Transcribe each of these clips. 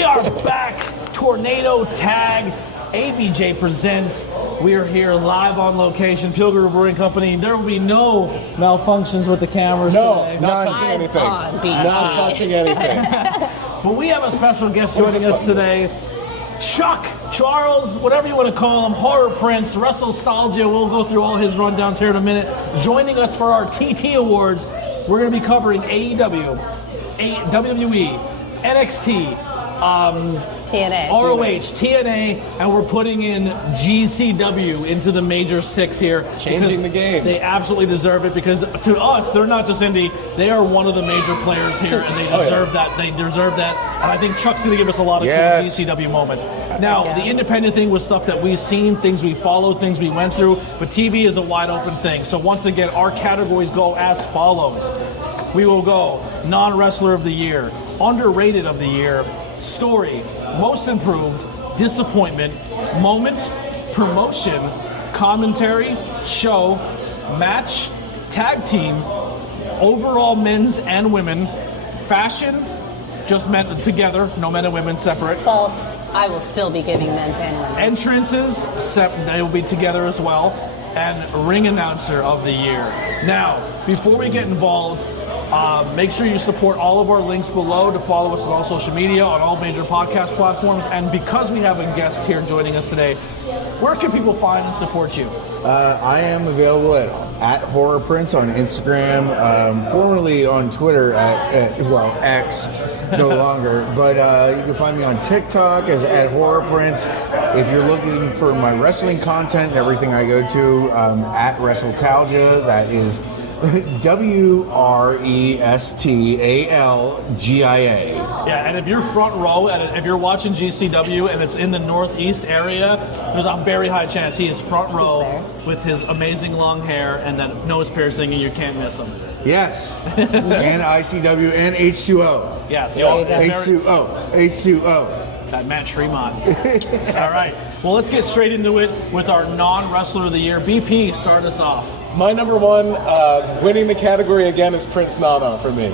We are back. Tornado Tag. ABJ presents. We are here live on location. Pilgrim Brewing Company. There will be no malfunctions with the cameras today. Not touching anything. Not touching anything. But we have a special guest joining us today. Chuck, Charles, whatever you want to call him, Horror Prince, WrestleStalgia. We'll go through all his rundowns here in a minute. Joining us for our TT Awards, we're going to be covering AEW, WWE, NXT, TNA. ROH, TNA, and we're putting in GCW into the major six here. Changing the game. They absolutely deserve it because to us, they're not just indie, they are one of the major players here and they deserve that. They deserve that. And I think Chuck's going to give us a lot of cool GCW moments. Now, the independent thing was stuff that we've seen, things we followed, things we went through, but TV is a wide open thing. So once again, our categories go as follows. We will go non-wrestler of the year, underrated of the year, story, most improved, disappointment, moment, promotion, commentary, show, match, tag team, overall men's and women, fashion, just men together, no men and women separate. False. I will still be giving men's and women's. Entrances, they will be together as well, and ring announcer of the year. Now, before we get involved, make sure you support all of our links below to follow us on all social media, on all major podcast platforms. And because we have a guest here joining us today, where can people find and support you? I am available at Horror Prince on Instagram, formerly on Twitter at X, no longer. But you can find me on TikTok as at Horror Prince. If you're looking for my wrestling content and everything I go to, at WrestleStalgia, that is WrestleStalgia. Yeah, and if you're front row, and if you're watching GCW and it's in the northeast area, there's a very high chance he is front row with his amazing long hair and that nose piercing, and you can't miss him. Yes, and ICW and H2O. Yes, H2O. That Matt Tremont. All right, well, let's get straight into it with our non-wrestler of the year. BP, start us off. My number one, winning the category again, is Prince Nana for me.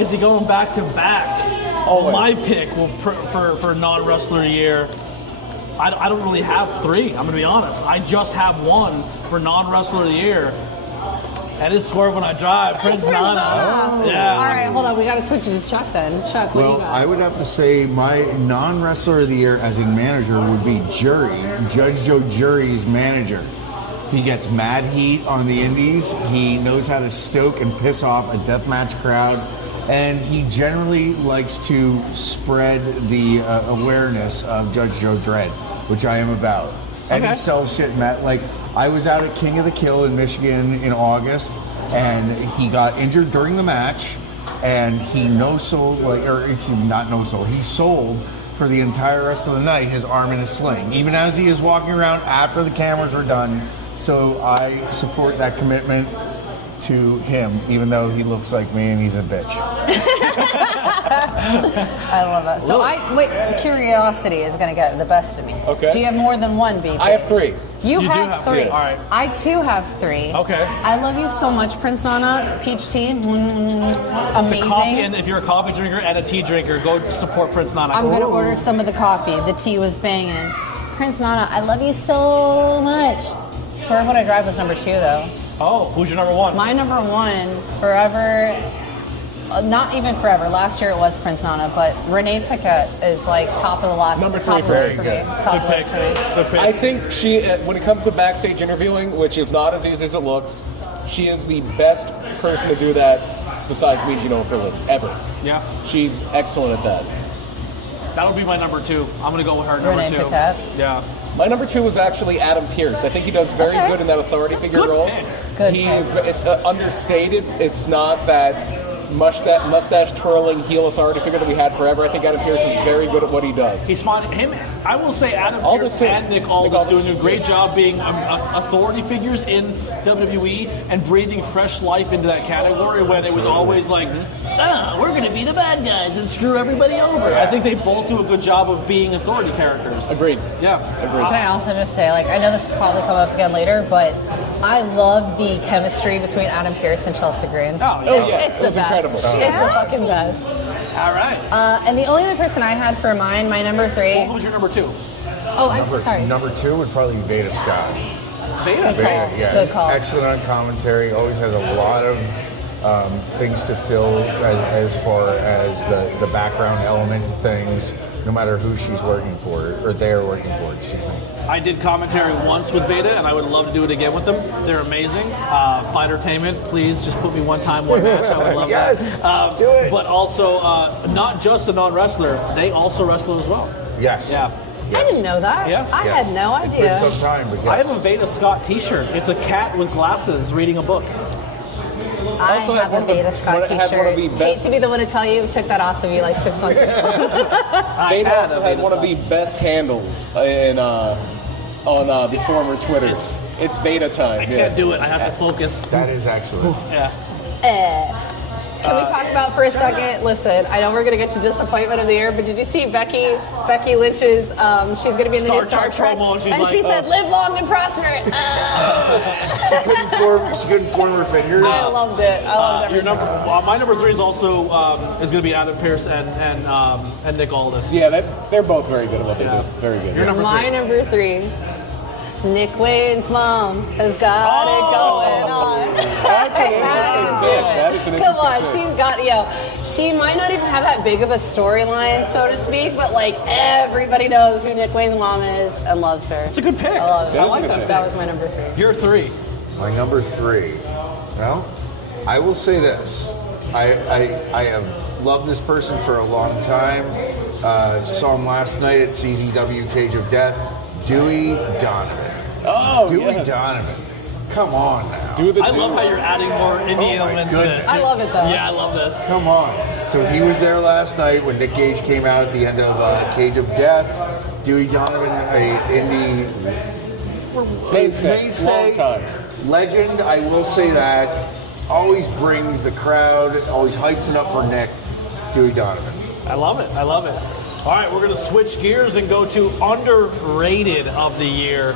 Is he going back to back? Always. My pick for non-wrestler of the year, I don't really have three, I'm going to be honest. I just have one for non-wrestler of the year. And it's Swerve When I Drive, Prince Nana. Yeah. All right, hold on. We got to switch it to Chuck then. Chuck, what do you got? I would have to say my non-wrestler of the year as a manager would be Jury, Judge Joe Jury's manager. He gets mad heat on the indies. He knows how to stoke and piss off a deathmatch crowd. And he generally likes to spread the awareness of Judge Joe Dredd, which I am about. And he sells shit, Matt. Like, I was out at King of the Kill in Michigan in August, and he got injured during the match, and he no-sold, he sold for the entire rest of the night his arm in a sling, even as he is walking around after the cameras were done. So I support that commitment to him, even though he looks like me and he's a bitch. I love that. So curiosity is going to get the best of me. Okay. Do you have more than one, BB? I have three. You have three. All right. I too have three. Okay. I love you so much, Prince Nana. Peach tea. Amazing. The coffee, and if you're a coffee drinker and a tea drinker, go support Prince Nana. I'm going to order some of the coffee. The tea was banging. Prince Nana, I love you so much. Swerve When I Drive was number 2, though. Oh, who's your number one? My number one, forever, not even forever. Last year it was Prince Nana, but Renee Paquette is like top of the list. Number 3 top for list me. for me. Top Good list for me. Good pick. I think she, when it comes to backstage interviewing, which is not as easy as it looks, she is the best person to do that besides me, Gino Perlin, ever. Yeah. She's excellent at that. That'll be my number 2. I'm going to go with her number Renee 2. Paquette. Yeah. My number 2 was actually Adam Pearce. I think he does very good in that authority figure role. Good It's understated. It's not that mustache twirling heel authority figure that we had forever. I think Adam Pearce is very good at what he does. He's fine. I will say Adam Aldis Pearce too. and Nick Aldis Aldis. doing a great job being authority figures in WWE and breathing fresh life into that category when it was always like, we're going to be the bad guys and screw everybody over. I think they both do a good job of being authority characters. Agreed. Yeah. Agreed. Can I also just say, I know this will probably come up again later, but I love the chemistry between Adam Pearce and Chelsea Green. Oh, yeah. It's the best. Incredible. It's the fucking best. All right. And the only other person I had for mine, my number 3. Well, who's your number 2? Oh, I'm so sorry. Number 2 would probably be Veda Scott. Veda? Good call. Yeah. Good call. Excellent on commentary. Always has a lot of things to fill as far as the background element of things, no matter who she's working for, or they're working for, excuse me. I did commentary once with Veda, and I would love to do it again with them. They're amazing. Fightertainment, please just put me one time, one match. I would love Yes, that. do it. But also, not just a non-wrestler, they also wrestle as well. Yes. Yeah. Yes. I didn't know that. Yes. I Yes. had no It's idea. been some time, but yes. I have a Veda Scott t-shirt. It's a cat with glasses reading a book. I Also have had one a of the- Veda Scott had one of the t-shirt. best- Hate to be the one to tell you, took that off of you like 6 months ago. They had also a had Veda one of Scott. the best handles on the former Twitter. It's Veda time. I can't do it. I have to focus. That is excellent. Yeah. Can we talk about for a second? Listen, I know we're going to get to disappointment of the year, but did you see Becky Lynch's? She's going to be in the new Star Star Trek Trek, promo, and she's and like, she said, "Live long and prosper." She couldn't form her fingers. I loved it. I loved Your everything. my number 3 is also is going to be Adam Pearce and Nick Aldis. Yeah, they're both very good at what they do. Very good. Your number My 3. number 3. Nick Wayne's mom has got it going on. That's an interesting pick. That is an Come interesting on, pick. she's got, she might not even have that big of a storyline, so to speak, but like everybody knows who Nick Wayne's mom is and loves her. It's a good pick. I love it. That is a good pick. That was my number 3. Your 3. My number 3. Well, I will say this. I have loved this person for a long time. Saw him last night at CZW Cage of Death. Dewey Donovan. Oh, Dewey yes. Donovan. Come on now. Do the I love do. how you're adding more indie Oh my elements to goodness. this. I love it though. Yeah, I love this. Come on. So he was there last night when Nick Gage came out at the end of Cage of Death. Dewey Donovan, a indie Mainstay. Long time. legend. I will say that. Always brings the crowd, always hypes it up for Nick. Dewey Donovan. I love it. I love it. All right, we're going to switch gears and go to underrated of the year.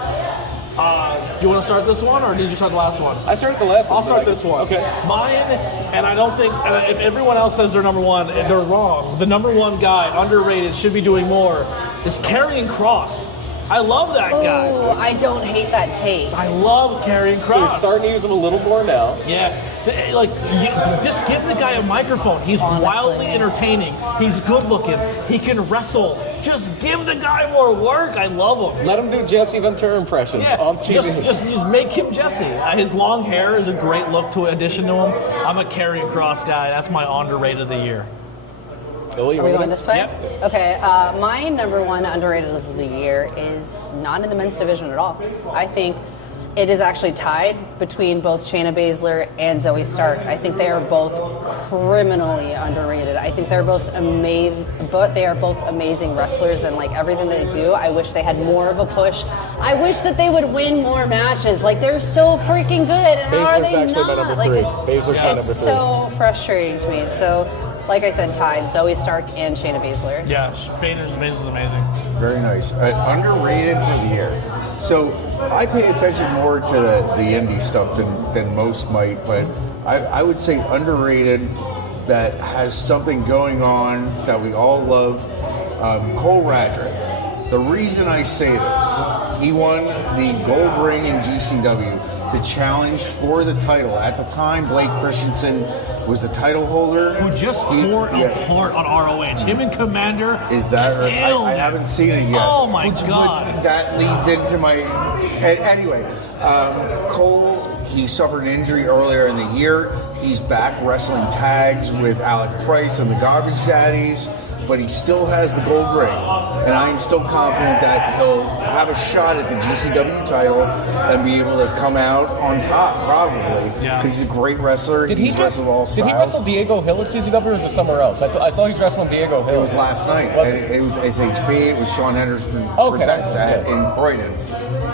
Do you want to start this one, or did you start the last one? I started the last one. I'll start but I this can- one. Okay. Mine, and I don't think, if everyone else says they're number 1, they're wrong. The number 1 guy, underrated, should be doing more, is Karrion Kross. I love that guy. Ooh, I don't hate that take. I love Karrion They're Kross. starting to use them a little more now. Yeah, just give the guy a microphone. He's Honestly. wildly entertaining. He's good looking. He can wrestle. Just give the guy more work. I love him. Let him do Jesse Ventura impressions on Yeah, TV. just make him Jesse. His long hair is a great look to addition to him. I'm a Karrion Kross guy. That's my underrated of the year. Lily, Are we what going is- this way? Yep. Okay, my number 1 underrated of the year is not in the men's division at all. I think it is actually tied between both Shayna Baszler and Zoe Stark. I think they are both criminally underrated. I think they're both amazing, but they are both amazing wrestlers, and like everything they do, I wish they had more of a push. I wish that they would win more matches. Like they're so freaking good, and how are Baszler's they actually my not? number Like, 3. it's- Baszler's my number 3. It's so frustrating to me. So, like I said, tied Zoe Stark and Shayna Baszler. Yeah, Bader's amazing. Very nice. Underrated for the year. So I pay attention more to the indie stuff than most might, but I would say underrated that has something going on that we all love. Cole Radrick. The reason I say this, he won the gold ring in GCW, the challenge for the title. At the time, Blake Christensen was the title holder. Who just tore apart on ROH. Him and Commander. Is that right? killed I it. haven't seen it yet. Oh my Which God. that leads into my. Anyway, Cole, he suffered an injury earlier in the year. He's back wrestling tags with Alec Price and the Garbage Daddies, but he still has the gold ring. And I am still confident that he'll have a shot at the GCW title and be able to come out on top, probably. Yeah. Because he's a great wrestler. Did he He's wrestled all Did he styles. wrestle Diego Hill at CZW, or was it somewhere else? I saw he was wrestling Diego Hill. It was last night. Was and it? it was SHB. It was Sean Henderson Okay. presents Yeah. in Croydon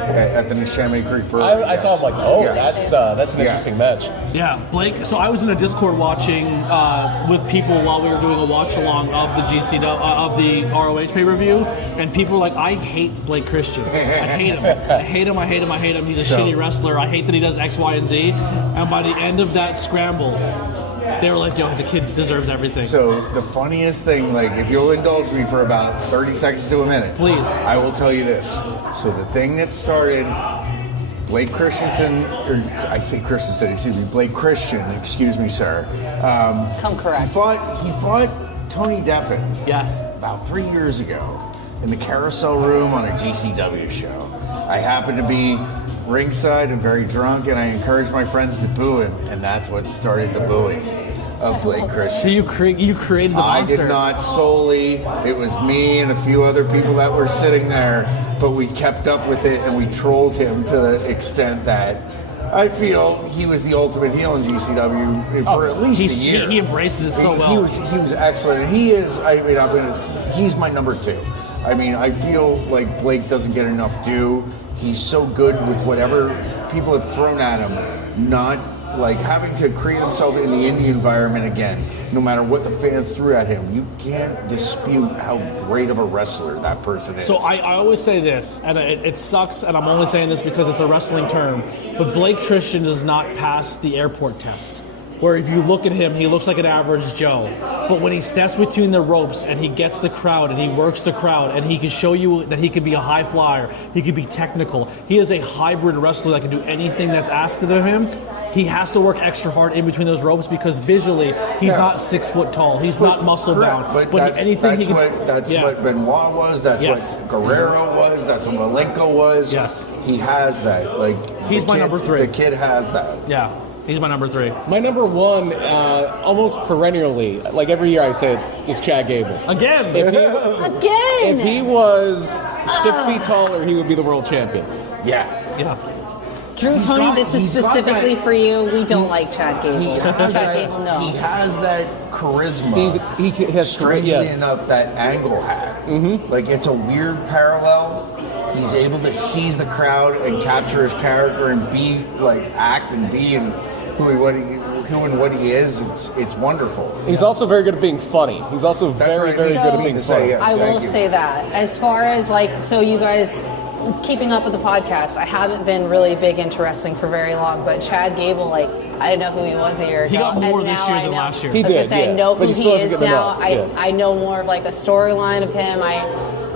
at the Neshaminy Creek Brewery. I saw him like, Yes. that's an Yeah. interesting match. Yeah, Blake. So I was in a Discord watching with people while we were doing a watch along of the GCW of the ROH pay per view, and people were like, "I hate Blake Christian. I hate him. I hate him. I hate him. I hate him. He's a shitty wrestler. I hate that he does X, Y, and Z." And by the end of that scramble, They were like, yo, the kid deserves everything. So the funniest thing, like, if you'll indulge me for about 30 seconds to a minute, Please. I will tell you this. So the thing that started Blake Christensen, or I say Christensen, excuse me, Blake Christian, excuse me, sir. Come correct. He fought Tony Deppen. Yes. About 3 years ago in the carousel room on a GCW show. I happened to be ringside and very drunk, and I encouraged my friends to boo him, and that's what started the booing of Blake Christian. So you created the I monster. did not solely. It was me and a few other people that were sitting there, but we kept up with it and we trolled him to the extent that I feel he was the ultimate heel in GCW for at least a year. He embraces it so well. He was excellent. And he is. I mean, he's my number 2. I mean, I feel like Blake doesn't get enough due. He's so good with whatever people have thrown at him, not like having to create himself in the indie environment again, no matter what the fans threw at him. You can't dispute how great of a wrestler that person is. So I always say this, and it sucks, and I'm only saying this because it's a wrestling term, but Blake Christian does not pass the airport test. Where if you look at him, he looks like an average Joe. But when he steps between the ropes and he gets the crowd and he works the crowd and he can show you that he can be a high flyer, he can be technical. He is a hybrid wrestler that can do anything that's asked of him. He has to work extra hard in between those ropes because visually he's not 6 foot tall. He's not muscle bound. But that's what Benoit was. That's what Guerrero was. That's what Malenko was. Yes. He has that. Like He's my number 3. The kid has that. Yeah. He's my number 3. My number 1, almost perennially, like every year I say it, is Chad Gable. Again. If he was 6 feet taller, he would be the world champion. Yeah. Drew, Tony, this is specifically for you. We don't like Chad Gable. He has Chad Gable, no. He has that charisma. He has strangely enough, that angle hat. Mm-hmm. Like, it's a weird parallel. He's able to seize the crowd and capture his character and be like act and be and who and what he is. It's wonderful. He's also very good at being funny. He's also very good at being funny. Yes, I will say that. As far as like, so you guys keeping up with the podcast, I haven't been really big into wrestling for very long, but Chad Gable, like, I didn't know who he was a year ago. He got more and this now year I than know. last year. He I was did, gonna say, yeah. I know But who he he still is hasn't now. gotten enough, I know more of like a storyline of him.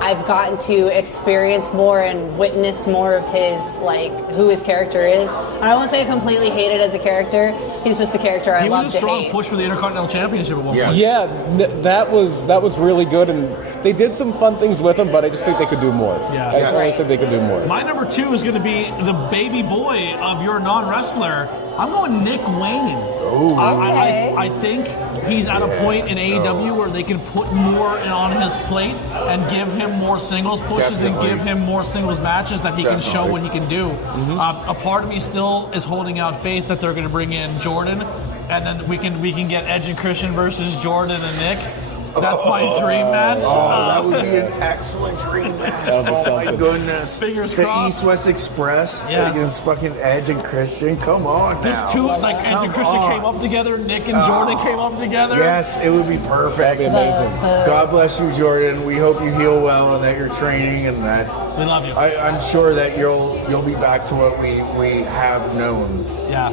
I've gotten to experience more and witness more of his, like, who his character is. And I won't say I completely hate it as a character. He's just a character I He love was a to strong hate. push for the Intercontinental Championship at one Yes. point. Yeah, that was really good, and they did some fun things with him, but I just think they could do more. Yeah. I just always said they could do more. My number 2 is going to be the baby boy of your non-wrestler. I'm going Nick Wayne. Okay. I think he's at a point in AEW where they can put more on his plate and give him more singles pushes Definitely. and give him more singles matches that he can show Definitely. what he can do. A part of me still is holding out faith that they're going to bring in Jordan, and then we can get Edge and Christian versus Jordan and Nick. That's my dream match. That would be an excellent dream match. That would be Oh my something. goodness. Fingers the crossed. East-West Express Yeah. against fucking Edge and Christian. Come on There's now. 2, like Edge and Come Christian on. came up together, Nick and Jordan came up together. Yes, it would be perfect. That'd be amazing. God bless you, Jordan. We hope you heal well and that you're training and that We love you. I'm sure that you'll be back to what we have known. Yeah.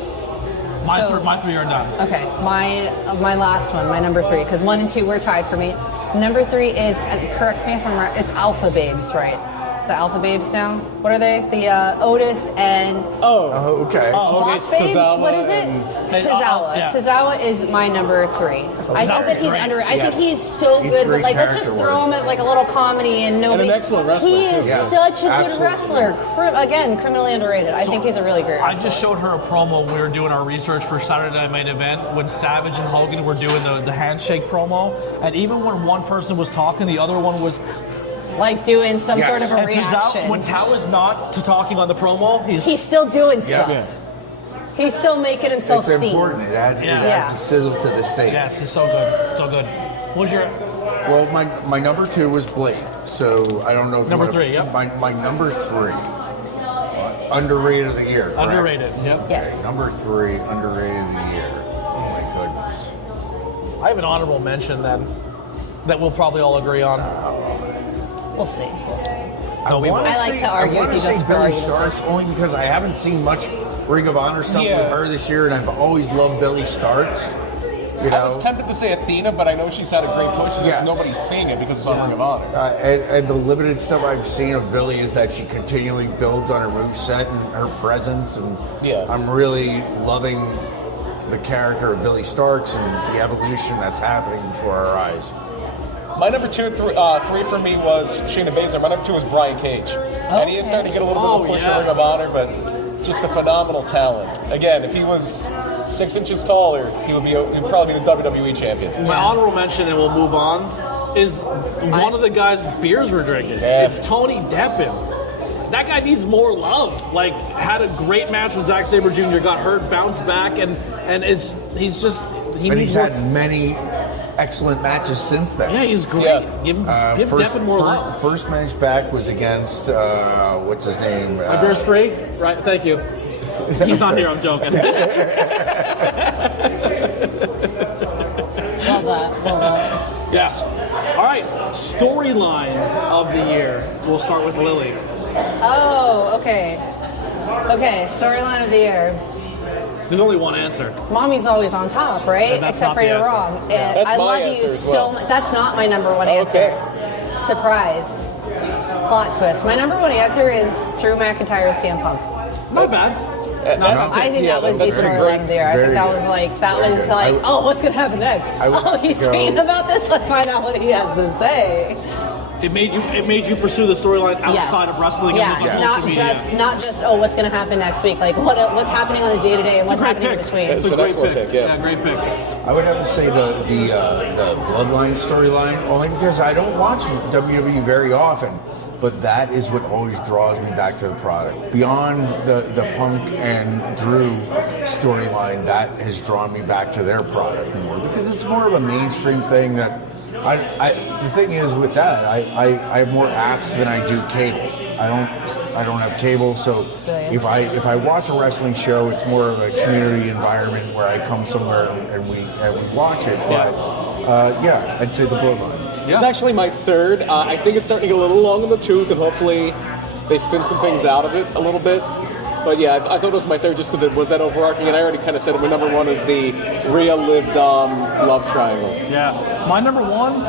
My 3 are done. Okay, my last one, my number 3, because 1 and 2 were tied for me. Number 3 is, and correct me if I'm right, it's Alpha Babes, right? The Alpha Babes now? What are they? The Otis and Oh, okay. Boss Babes? Tozawa What is it? and- Tozawa. yeah. Tozawa is my number 3. I think that he's great. underrated. I Yes. think he's so He's good, great but like let's just character throw work. him as like a little comedy and nobody. an excellent wrestler, He too. is Yes, such a absolutely. good wrestler. Again, criminally underrated. I think he's a really great I wrestler. just showed her a promo when we were doing our research for Saturday Night Main Event when Savage and Hogan were doing the handshake promo, and even when one person was talking, the other one was. like doing some Yes. sort of a And reaction. when Tao is not talking on the promo, He's still doing stuff. Yeah. He's still making himself It's seen. important. It adds Yeah. a sizzle to the steak. yes, he's so good, so good. What's your Well, my number 2 was Blade, so I don't know if Number you wanna, 3, yep. My number 3, underrated of the year. correct? underrated? Yep. Yes. Number 3, underrated of the year. Oh my goodness. I have an honorable mention then that we'll probably all agree on. We'll see. We'll see. No, we won't. I like to argue I want with to you say just for Billy argument's Starks only because I haven't seen much Ring of Honor stuff Yeah. with her this year, and I've always loved Billy Starks. You know? I was tempted to say Athena, but I know she's had a great push. It's just nobody's seeing it because it's on Ring of Honor. And the limited stuff I've seen of Billy is that she continually builds on her moveset and her presence, and I'm really loving the character of Billy Starks and the evolution that's happening before our eyes. My number 2 and 3 for me was Shayna Baszler. My number 2 was Brian Cage. And he is starting to get a little bit of a push in Ring of Honor, but just a phenomenal talent. Again, if he was 6 inches taller, he'd probably be the WWE champion. My honorable mention, and we'll move on, is one of the guys' beers we're drinking. Yeah. It's Tony Deppen. That guy needs more love. Like, had a great match with Zack Sabre Jr., got hurt, bounced back, and he's had many excellent matches since then. Yeah, he's great. Yeah. Give Deppen more love. First match back was against, what's his name? My beer's free? Right, thank you. He's not here, I'm joking. Love that. Yes. All right, storyline of the year. We'll start with Lily. Oh, okay. Okay, storyline of the year. There's only one answer. Mommy's always on top, right? Except for you're wrong. That's I my love answer you as so well. much. That's not my number one answer. Surprise. Plot twist. My number one answer is Drew McIntyre with CM Punk. Not bad. I think that was the storyline of the year. I think that was like, oh, what's going to happen next? Oh, he's tweeting about this? Let's find out what he has to say. It made you pursue the storyline outside of wrestling. Yeah, and not just what's going to happen next week. Like what's happening on the day to day and what's happening in between. It's a great pick. Yeah, great pick. I would have to say the Bloodline storyline, only because I don't watch WWE very often, but that is what always draws me back to the product. Beyond the Punk and Drew storyline, that has drawn me back to their product more, because it's more of a mainstream thing that. The thing is with that, I have more apps than I do cable. I don't have cable, so if I watch a wrestling show, it's more of a community environment where I come somewhere and we watch it. But I'd say the Bloodline. It's actually my third. I think it's starting to get a little long in the tooth, and hopefully they spin some things out of it a little bit. But yeah, I thought it was my third just because it was that overarching, and I already kind of said it. My number one is the Rhea Liv Dom love triangle. Yeah, my number one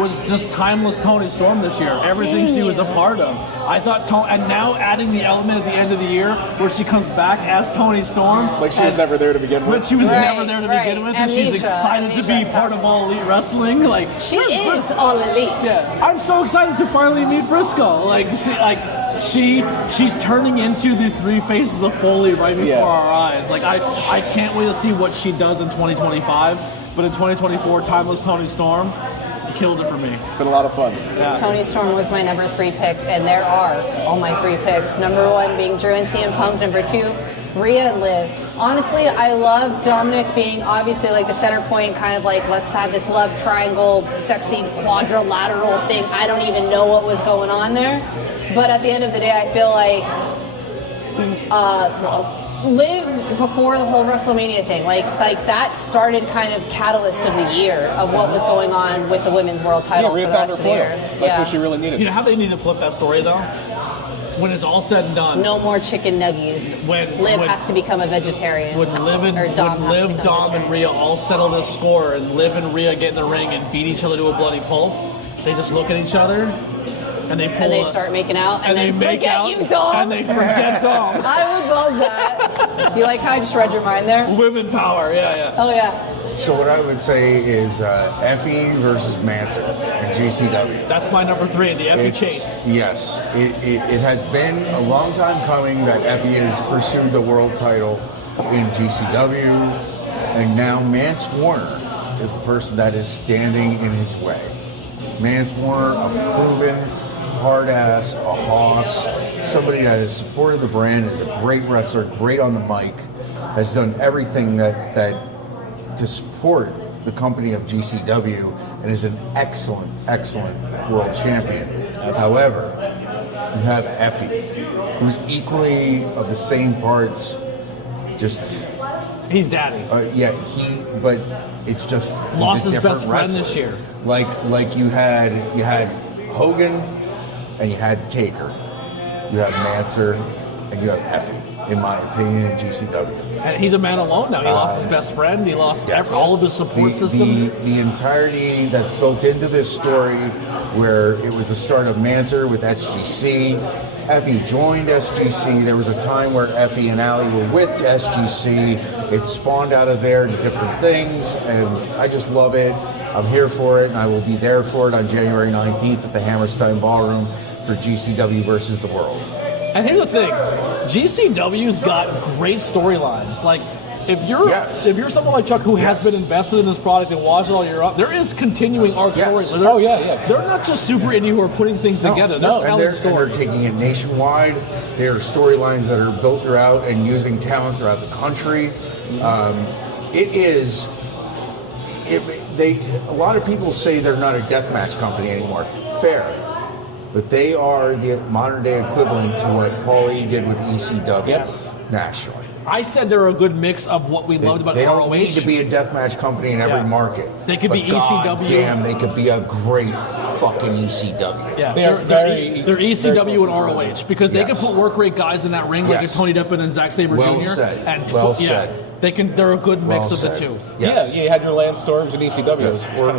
was just timeless Toni Storm this year. Everything she was a part of. I thought, and now adding the element at the end of the year where she comes back as Toni Storm. Like she was never there to begin with. But she was never there to begin with, and she's excited to be part of All Elite Wrestling. Like she is All Elite. Yeah, I'm so excited to finally meet Briscoe. She's turning into the three faces of Foley right before our eyes. Like I can't wait to see what she does in 2025. But in 2024, timeless Toni Storm killed it for me. It's been a lot of fun. Yeah. Toni Storm was my number 3 pick, and there are all my 3 picks. Number 1 being Drew and CM Punk. Number 2, Rhea and Liv. Honestly, I love Dominic being obviously like the center point, kind of like let's have this love triangle, sexy quadrilateral thing. I don't even know what was going on there. But at the end of the day, I feel like Liv before the whole WrestleMania thing, like that started kind of catalyst of the year of what was going on with the women's world title for the rest of the year. That's what she really needed. You know how they need to flip that story though? When it's all said and done. No more chicken nuggies. Liv has to become a vegetarian. When Dom, and Rhea all settle this score and Liv and Rhea get in the ring and beat each other to a bloody pulp, they just look at each other and they start making out and they then make out you, Dom. and they forget Dom. I would love that. You like how I just read your mind there? Women power, yeah. Oh yeah. So what I would say is Effie versus Manson in GCW. That's my number 3 in the Effie chase. Yes, it has been a long time coming that Effie has pursued the world title in GCW, and now Mance Warner is the person that is standing in his way. Mance Warner, a proven hard ass, a hoss, somebody that has supported the brand, is a great wrestler, great on the mic, has done everything that to support the company of GCW, and is an excellent world champion. Absolutely. However, you have Effie, who's equally of the same parts, just... He's daddy. But it's just... Lost his best friend this year. Like you had Hogan, and you had Taker. You have Manser, and you have Effie. in my opinion, in GCW. And he's a man alone now. He lost his best friend. He lost all of his support system. The entirety that's built into this story, where it was the start of Mansour with SGC. Effie joined SGC. There was a time where Effie and Ali were with SGC. It spawned out of there to different things, and I just love it. I'm here for it, and I will be there for it on January 19th at the Hammerstein Ballroom for GCW versus the World. And here's the thing, GCW's got great storylines. Like, if you're someone like Chuck who has been invested in this product and watched it all year round, there is continuing arc stories. They're not just super indie who are putting things together. They're telling stories. They're taking it nationwide. There are storylines that are built throughout and using talent throughout the country. A lot of people say they're not a deathmatch company anymore. Fair. But they are the modern day equivalent to what Paulie did with ECW nationally. I said they're a good mix of what we loved about ROH. They don't need to be a deathmatch company in every market. They could be ECW. Damn, they could be a great fucking ECW. Yeah, they're ECW and ROH because they can put work rate guys in that ring like Tony Deppen and Zack Sabre Jr. Well said. They're a good mix of the two. Yes. Yeah, you had your Lance Storms and ECW. Yes. Or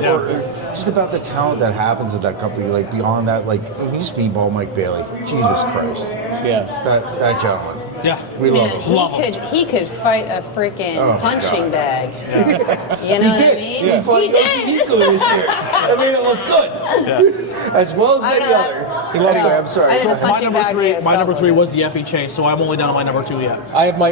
just about the talent that happens at that company, like beyond that, like Speedball Mike Bailey. Jesus Christ. Yeah. That gentleman. Yeah. We love him. He could fight a freaking punching bag. Yeah. You know what I mean? He fought Yoshihiko this year. That made it look good. As well as many other. Anyway, I'm sorry. So my number three was the Effie Chase, so I'm only down to my number two yet.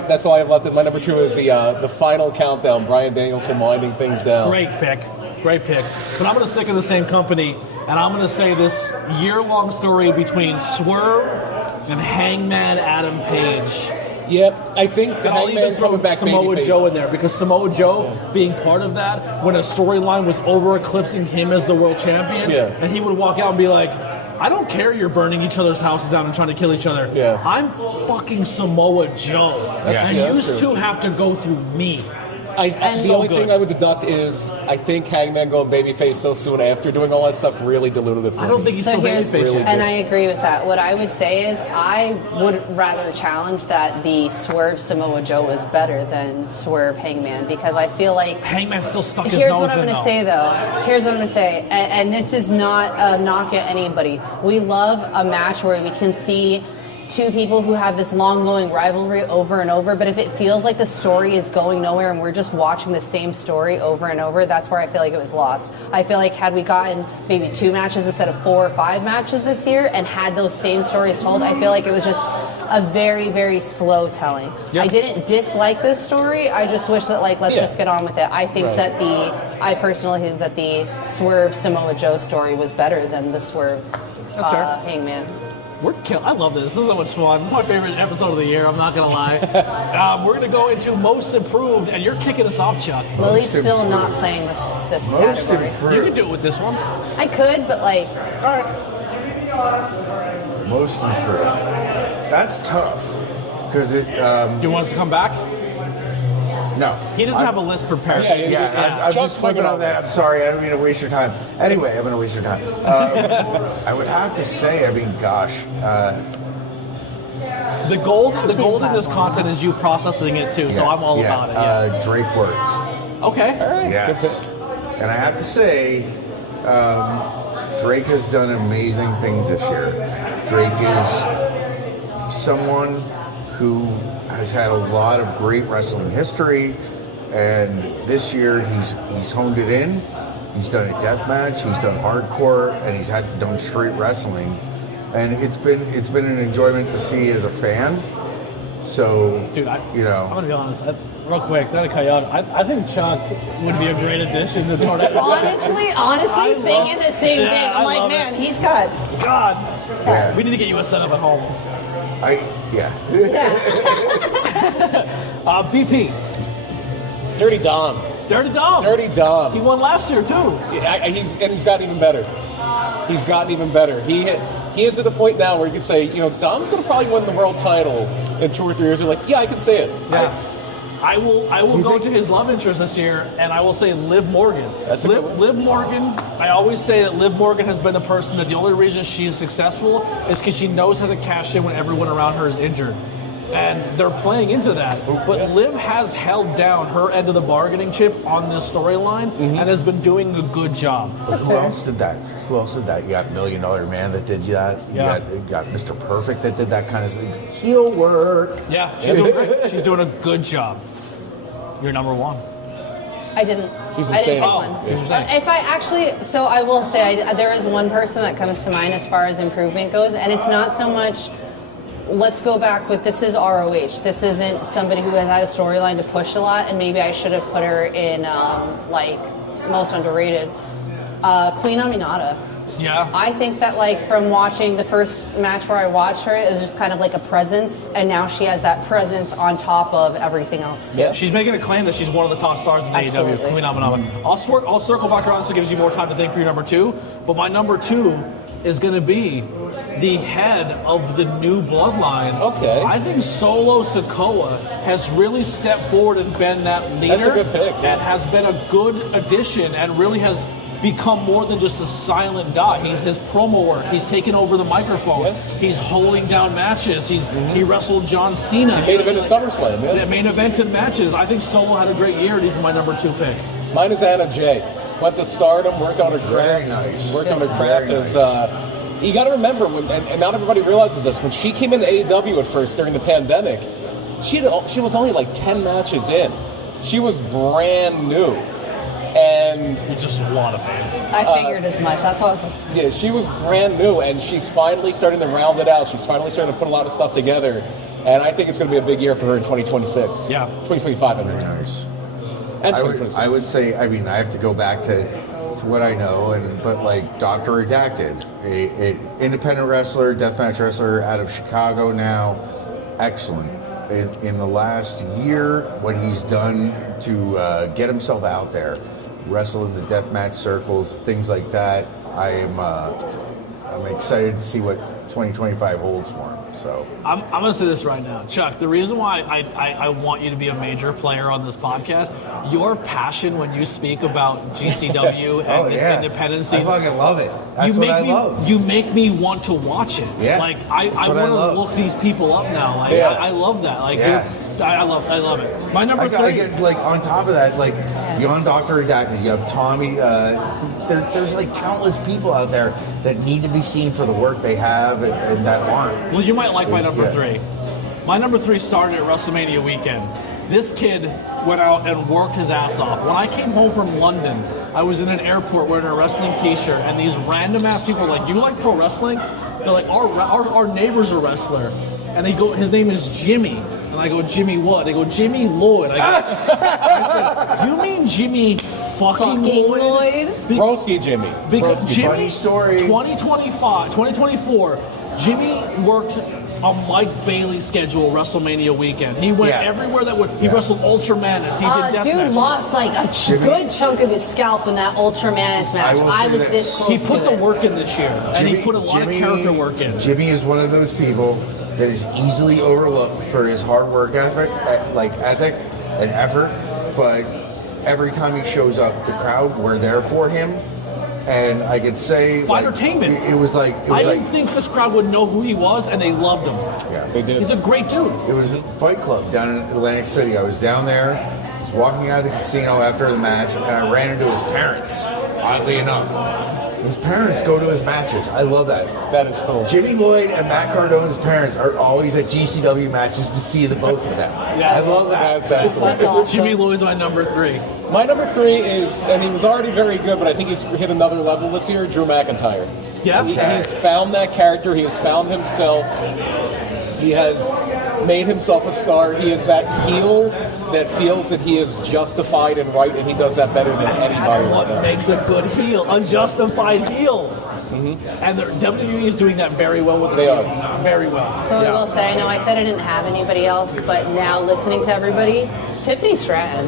That's all I have left. My number two is the final countdown. Brian Danielson winding things down. Great pick. But I'm going to stick in the same company, and I'm going to say this year-long story between Swerve and Hangman Adam Page. Yep, I think the Hangman coming back Samoa Joe in there because Samoa Joe being part of that when a storyline was over eclipsing him as the world champion, and he would walk out and be like, I don't care you're burning each other's houses down and trying to kill each other. Yeah. I'm fucking Samoa Joe. And you two have to go through me. The only thing I would deduct is I think Hangman going babyface so soon after doing all that stuff really diluted it for me. I don't think he's still babyface yet. And I agree with that. What I would say is I would rather challenge that the Swerve Samoa Joe was better than Swerve Hangman because I feel like Hangman still stuck his Here's nose what I'm in, going to say, though. Here's what I'm going to say, and this is not a knock at anybody. We love a match where we can see two people who have this long-going rivalry over and over, but if it feels like the story is going nowhere and we're just watching the same story over and over, that's where I feel like it was lost. I feel like had we gotten maybe 2 matches instead of 4 or 5 matches this year and had those same stories told, I feel like it was just a very, very slow telling. I didn't dislike this story. I just wish that, let's just get on with it. I think that I personally think that the Swerve Samoa Joe story was better than the Swerve Hangman. I love this. This is so much fun. This is my favorite episode of the year. I'm not going to lie. We're going to go into most improved, and you're kicking us off, Chuck. Lily's still not playing this category. You can do it with this one. I could, but all right. Most improved. That's tough because it. Do you want us to come back? No. He doesn't have a list prepared. I'm just flipping on that. I'm sorry. I don't mean to waste your time. Anyway, I'm going to waste your time. I would have to say, gosh. The gold in this content is you processing it too, so I'm all about it. Drake words. Okay. All right. Yes. And I have to say, Drake has done amazing things this year. Drake is someone who has had a lot of great wrestling history, and this year he's honed it in. He's done a deathmatch, he's done hardcore, and he's done straight wrestling, and it's been an enjoyment to see as a fan. So, dude, I'm gonna be honest. Real quick, not a coyote. I think Chuck would be a great addition to the tournament. Honestly, thinking the same thing. I'm like, man, he's got. God, we need to get you a setup at home. BP. Dirty Dom. Dirty Dom. Dirty Dom. He won last year too. He's gotten even better. He's gotten even better. He is at the point now where you can say, Dom's going to probably win the world title in 2 or 3 years. You're like, yeah, I can say it. Yeah. I will go to his love interest this year, and I will say Liv Morgan. That's Liv Morgan. I always say that Liv Morgan has been the person that the only reason she's successful is because she knows how to cash in when everyone around her is injured. And they're playing into that. But Liv has held down her end of the bargaining chip on this storyline and has been doing a good job. But who else did that? Who else did that? You got $1 Million Man that did that. You got Mr. Perfect that did that kind of thing. Heel work. Yeah, she's doing great. She's doing a good job. You're number one. I didn't. She's I didn't pick insane. one. Yeah. If I actually, so I will say, there is one person that comes to mind as far as improvement goes, and it's not so much. Let's go back with this is ROH. This isn't somebody who has had a storyline to push a lot, and maybe I should have put her in like most underrated. Queen Aminata. Yeah. I think that like from watching the first match where I watched her, it was just kind of like a presence, and now she has that presence on top of everything else too. Yeah, she's making a claim that she's one of the top stars in Absolutely. AEW. Queen Aminata. I'll circle back around so it gives you more time to think for your number two. But my number two is going to be the head of the new bloodline. Okay. I think Solo Sikoa has really stepped forward and been that leader. That's a good pick, yeah. And has been a good addition and really has become more than just a silent guy. He's his promo work. He's taken over the microphone. Yeah. He's holding down matches. He wrestled John Cena. Main event at SummerSlam, yeah. The main evented matches. I think Solo had a great year, and he's my number two pick. Mine is Anna Jay. Went to Stardom, worked on her craft. Very nice. Worked on her craft Very as. nice. You got to remember, and not everybody realizes this. When she came into AEW at first during the pandemic, she was only like 10 matches in. She was brand new, and Just a lot of faith. I figured as much. That's awesome. yeah, she was brand new, and she's finally starting to round it out. She's finally starting to put a lot of stuff together, and I think it's going to be a big year for her in 2026. Yeah. 2025. I mean. Very nice. And I 2026. would say, I mean, I have to go back to what I know, but like Dr. Redacted, a independent wrestler, deathmatch wrestler out of Chicago now, excellent. In the last year, what he's done to get himself out there, wrestle in the deathmatch circles, things like that, I'm excited to see what 2025 holds for him. So I'm going to say this right now, Chuck. The reason why I want you to be a major player on this podcast, your passion when you speak about GCW and this independence scene, I fucking love it. That's what I love. You make me want to watch it. Yeah, like I want to look these people up now. Like I love that. Like I love it. My number three. I get, like, on top of that, like beyond Dr. Redacted, you have Tommy. There's like countless people out there that need to be seen for the work they have and that aren't. Well, you might like my number three. My number three started at WrestleMania weekend. This kid went out and worked his ass off. When I came home from London, I was in an airport wearing a wrestling t-shirt, and these random ass people were like, "You like pro wrestling?" They're like, our neighbor's a wrestler. And they go, his name is Jimmy. And I go, Jimmy what? They go, Jimmy Lloyd. I said, do you mean Jimmy fucking Lloyd? Broski Jimmy. Because Broski. Jimmy, Funny story. 2024, Jimmy worked a Mike Bailey schedule WrestleMania weekend. He went everywhere that would. He wrestled Ultra Madness. He did death Dude matches. lost like a good chunk of his scalp in that Ultra Madness match. I was this close He to put the it. work in this year, and he put a lot of character work in. Jimmy is one of those people that is easily overlooked for his hard work ethic and effort, but every time he shows up, the crowd, we're there for him. And I could say, entertainment. It was like I didn't think this crowd would know who he was, and they loved him. Yeah, They did. He's a great dude. it was a Fight Club down in Atlantic City. I was down there, I was walking out of the casino after the match, and I ran into his parents. Oddly enough, his parents go to his matches. I love that. That is cool. Jimmy Lloyd and Matt Cardona's parents are always at GCW matches to see the both of them. Yeah. I love that. That's excellent. That's awesome. Jimmy Lloyd's my number three. My number three is, and he was already very good, but I think he's hit another level this year, Drew McIntyre. Yeah. He has found that character. He has found himself. He has made himself a star. He is that heel that feels that he is justified and right, and he does that better than anybody. What makes a good heel? Unjustified heel. And WWE is doing that very well with the They are. heels. Very well. So I will say, I know I said I didn't have anybody else, but now listening to everybody, Tiffany Stratton.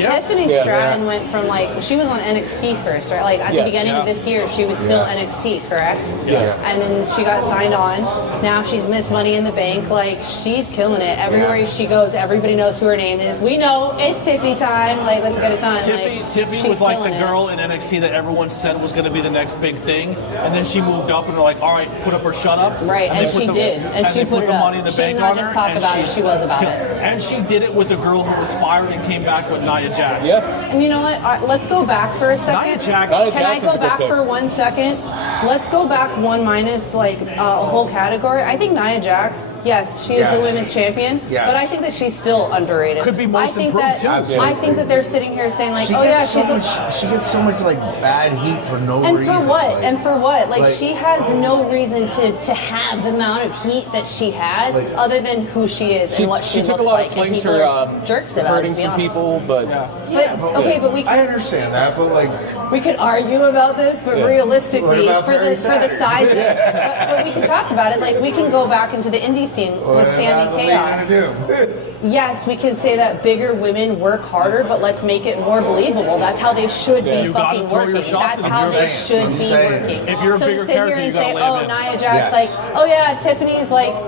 Tiffany Stratton went from she was on NXT first, right? Like at the beginning of this year, she was still NXT, correct? Yeah. And then she got signed on. Now she's Miss Money in the Bank. Like she's killing it. Everywhere she goes, everybody knows who her name is. We know it's Tiffany time. Like let's get it done. Tiffany was like the girl in NXT that everyone said was going to be the next big thing, and then she moved up, and they're like, all right, put up or shut up. Right, and she did, and she put it up. Money in the She bank did not on just her, talk and about it. She was about it. And she did it with a girl who was fired and came back with Nia Jax. Yeah. And you know what? Let's go back for a second. Nia Jax. Can I go back for 1 second? Let's go back 1 minus a whole category. I think Nia Jax, yes, she is the women's champion, but I think that she's still underrated. Could be most improved too. I think that they're sitting here saying she gets so much bad heat for no reason. And for what? And for what? Like she has no reason to have the amount of heat that she has, other than who she is and what she looks like. She took a lot of slings for jerks about hurting some people, but but we I understand that, but we could argue about this, but realistically, for the size, but we can talk about it. Like we can go back into the indie scene with Sammy Chaos. Yes, we can say that bigger women work harder, but let's make it more believable. That's how they should be fucking working. That's how they should be working. If you're a bigger to sit here character, and you say, gotta Nia Jax,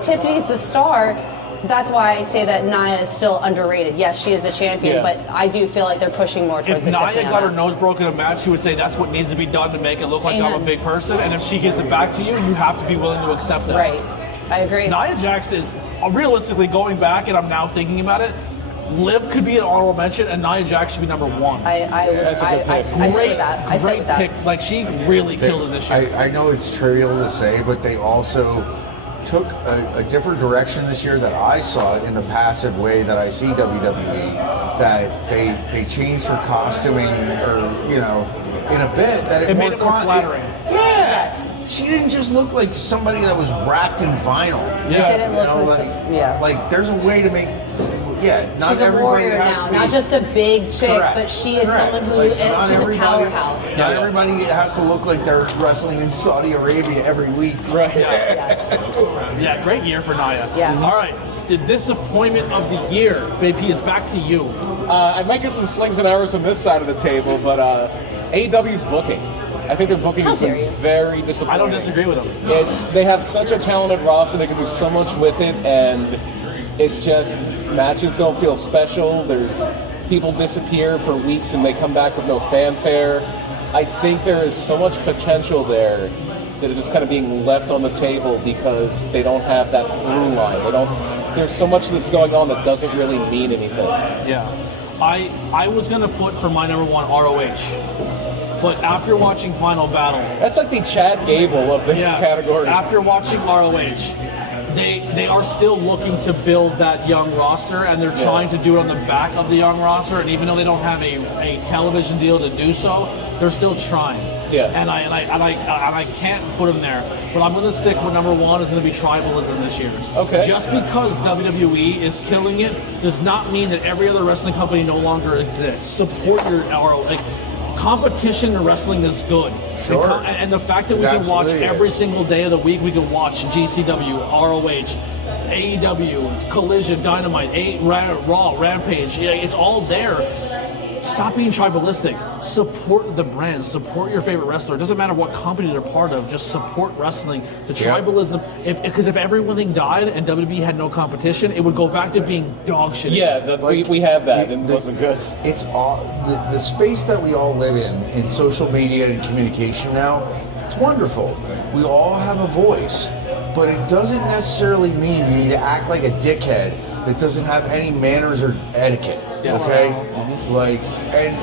Tiffany's the star. That's why I say that Nia is still underrated. Yes, she is the champion, but I do feel like they're pushing more towards the Tiffany. If Nia got her nose broken in a match, she would say that's what needs to be done to make it look like I'm a big person. And if she gives it back to you, you have to be willing to accept that. Right. I agree. Nia Jax is, realistically, going back, and I'm now thinking about it, Liv could be an honorable mention, and Nia Jax should be number 1. I say that. I say that. Pick. Like, she really killed it this year. I know it's trivial to say, but they also took a different direction this year that I saw in the passive way that I see WWE, that they changed her costuming, or, in a bit, that it made it more flattering. Yes. She didn't just look like somebody that was wrapped in vinyl. Yeah. It didn't look like there's a way to make. Not she's a warrior now, not just a big chick, but she is someone who she's a powerhouse. Not everybody has to look like they're wrestling in Saudi Arabia every week. Right. Yeah, great year for Nia. Yeah. All right. The disappointment of the year, BP, it's back to you. I might get some slings and arrows on this side of the table, but AEW's booking. I think their booking has been very disappointing. I don't disagree with them. They have such a talented roster; they can do so much with it, and it's just matches don't feel special. There's people disappear for weeks and they come back with no fanfare. I think there is so much potential there that is just kind of being left on the table because they don't have that through line. There's so much that's going on that doesn't really mean anything. Yeah. I was going to put for my number 1 ROH. But after watching Final Battle... That's like the Chad Gable of this category. After watching ROH, they are still looking to build that young roster, and they're trying to do it on the back of the young roster, and even though they don't have a television deal to do so, they're still trying. Yeah. And I can't put them there. But I'm going to stick with number 1 is going to be tribalism this year. Okay. Just because WWE is killing it does not mean that every other wrestling company no longer exists. Support your ROH. Competition in wrestling is good. Sure. And the fact that we can watch every single day of the week, we can watch GCW, ROH, AEW, Collision, Dynamite, Raw, Rampage. It's all there. Stop being tribalistic. Support the brand. Support your favorite wrestler. It doesn't matter what company they're part of. Just support wrestling. The tribalism. Because if everything died and WWE had no competition, it would go back to being dog shit. Yeah, we have that, and it wasn't good. It's all the space that we all live in social media and communication now. It's wonderful. We all have a voice, but it doesn't necessarily mean you need to act like a dickhead that doesn't have any manners or etiquette. Yes. Okay? And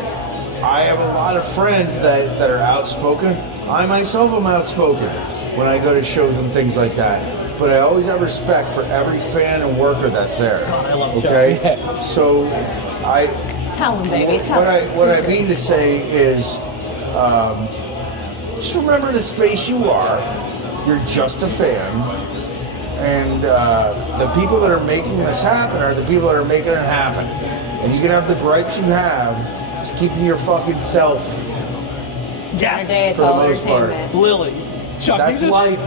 I have a lot of friends that are outspoken. I myself am outspoken when I go to shows and things like that. But I always have respect for every fan and worker that's there. God, I love okay? So I tell them, baby. Tell them. What I mean to say is just remember the space you are. You're just a fan. And the people that are making this happen are the people that are making it happen. And you can have the gripes you have, just keeping your fucking self. Yes. Day, it's for the all most part. entertainment. Lily. Chuck, That's life.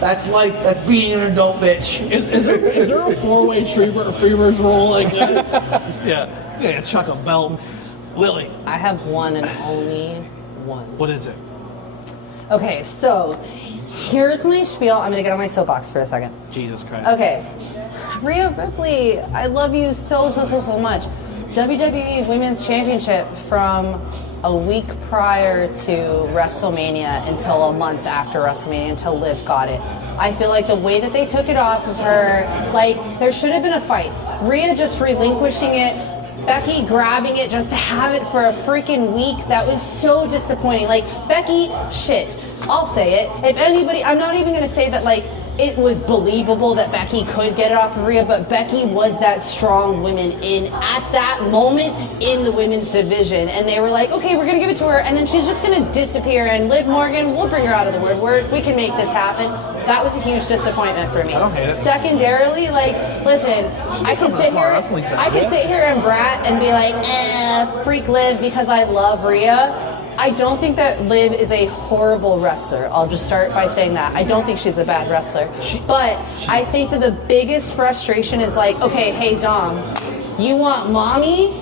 That's life. That's being an adult bitch. Is there a 4-way Freebirds rule like that? Yeah, Chuck a belt. Lily. I have one and only one. What is it? Okay, so here's my spiel. I'm gonna get on my soapbox for a second. Jesus Christ. Okay, Rhea Ripley, I love you so much. WWE Women's Championship from a week prior to WrestleMania until a month after WrestleMania until Liv got it. I feel like the way that they took it off of her, like, there should have been a fight. Rhea just relinquishing it, Becky grabbing it just to have it for a freaking week, that was so disappointing. Like, Becky, shit, I'll say it. If anybody, I'm not even gonna say that, like, it was believable that Becky could get it off of Rhea, but Becky was that strong woman at that moment in the women's division. And they were like, okay, we're going to give it to her, and then she's just going to disappear, and Liv Morgan, we'll bring her out of the woodwork. We can make this happen. That was a huge disappointment for me. I don't hate it. Secondarily, like, listen, I could sit here and brat and be like, freak Liv because I love Rhea. I don't think that Liv is a horrible wrestler. I'll just start by saying that. I don't think she's a bad wrestler. But I think that the biggest frustration is like, okay, hey Dom, you want mommy?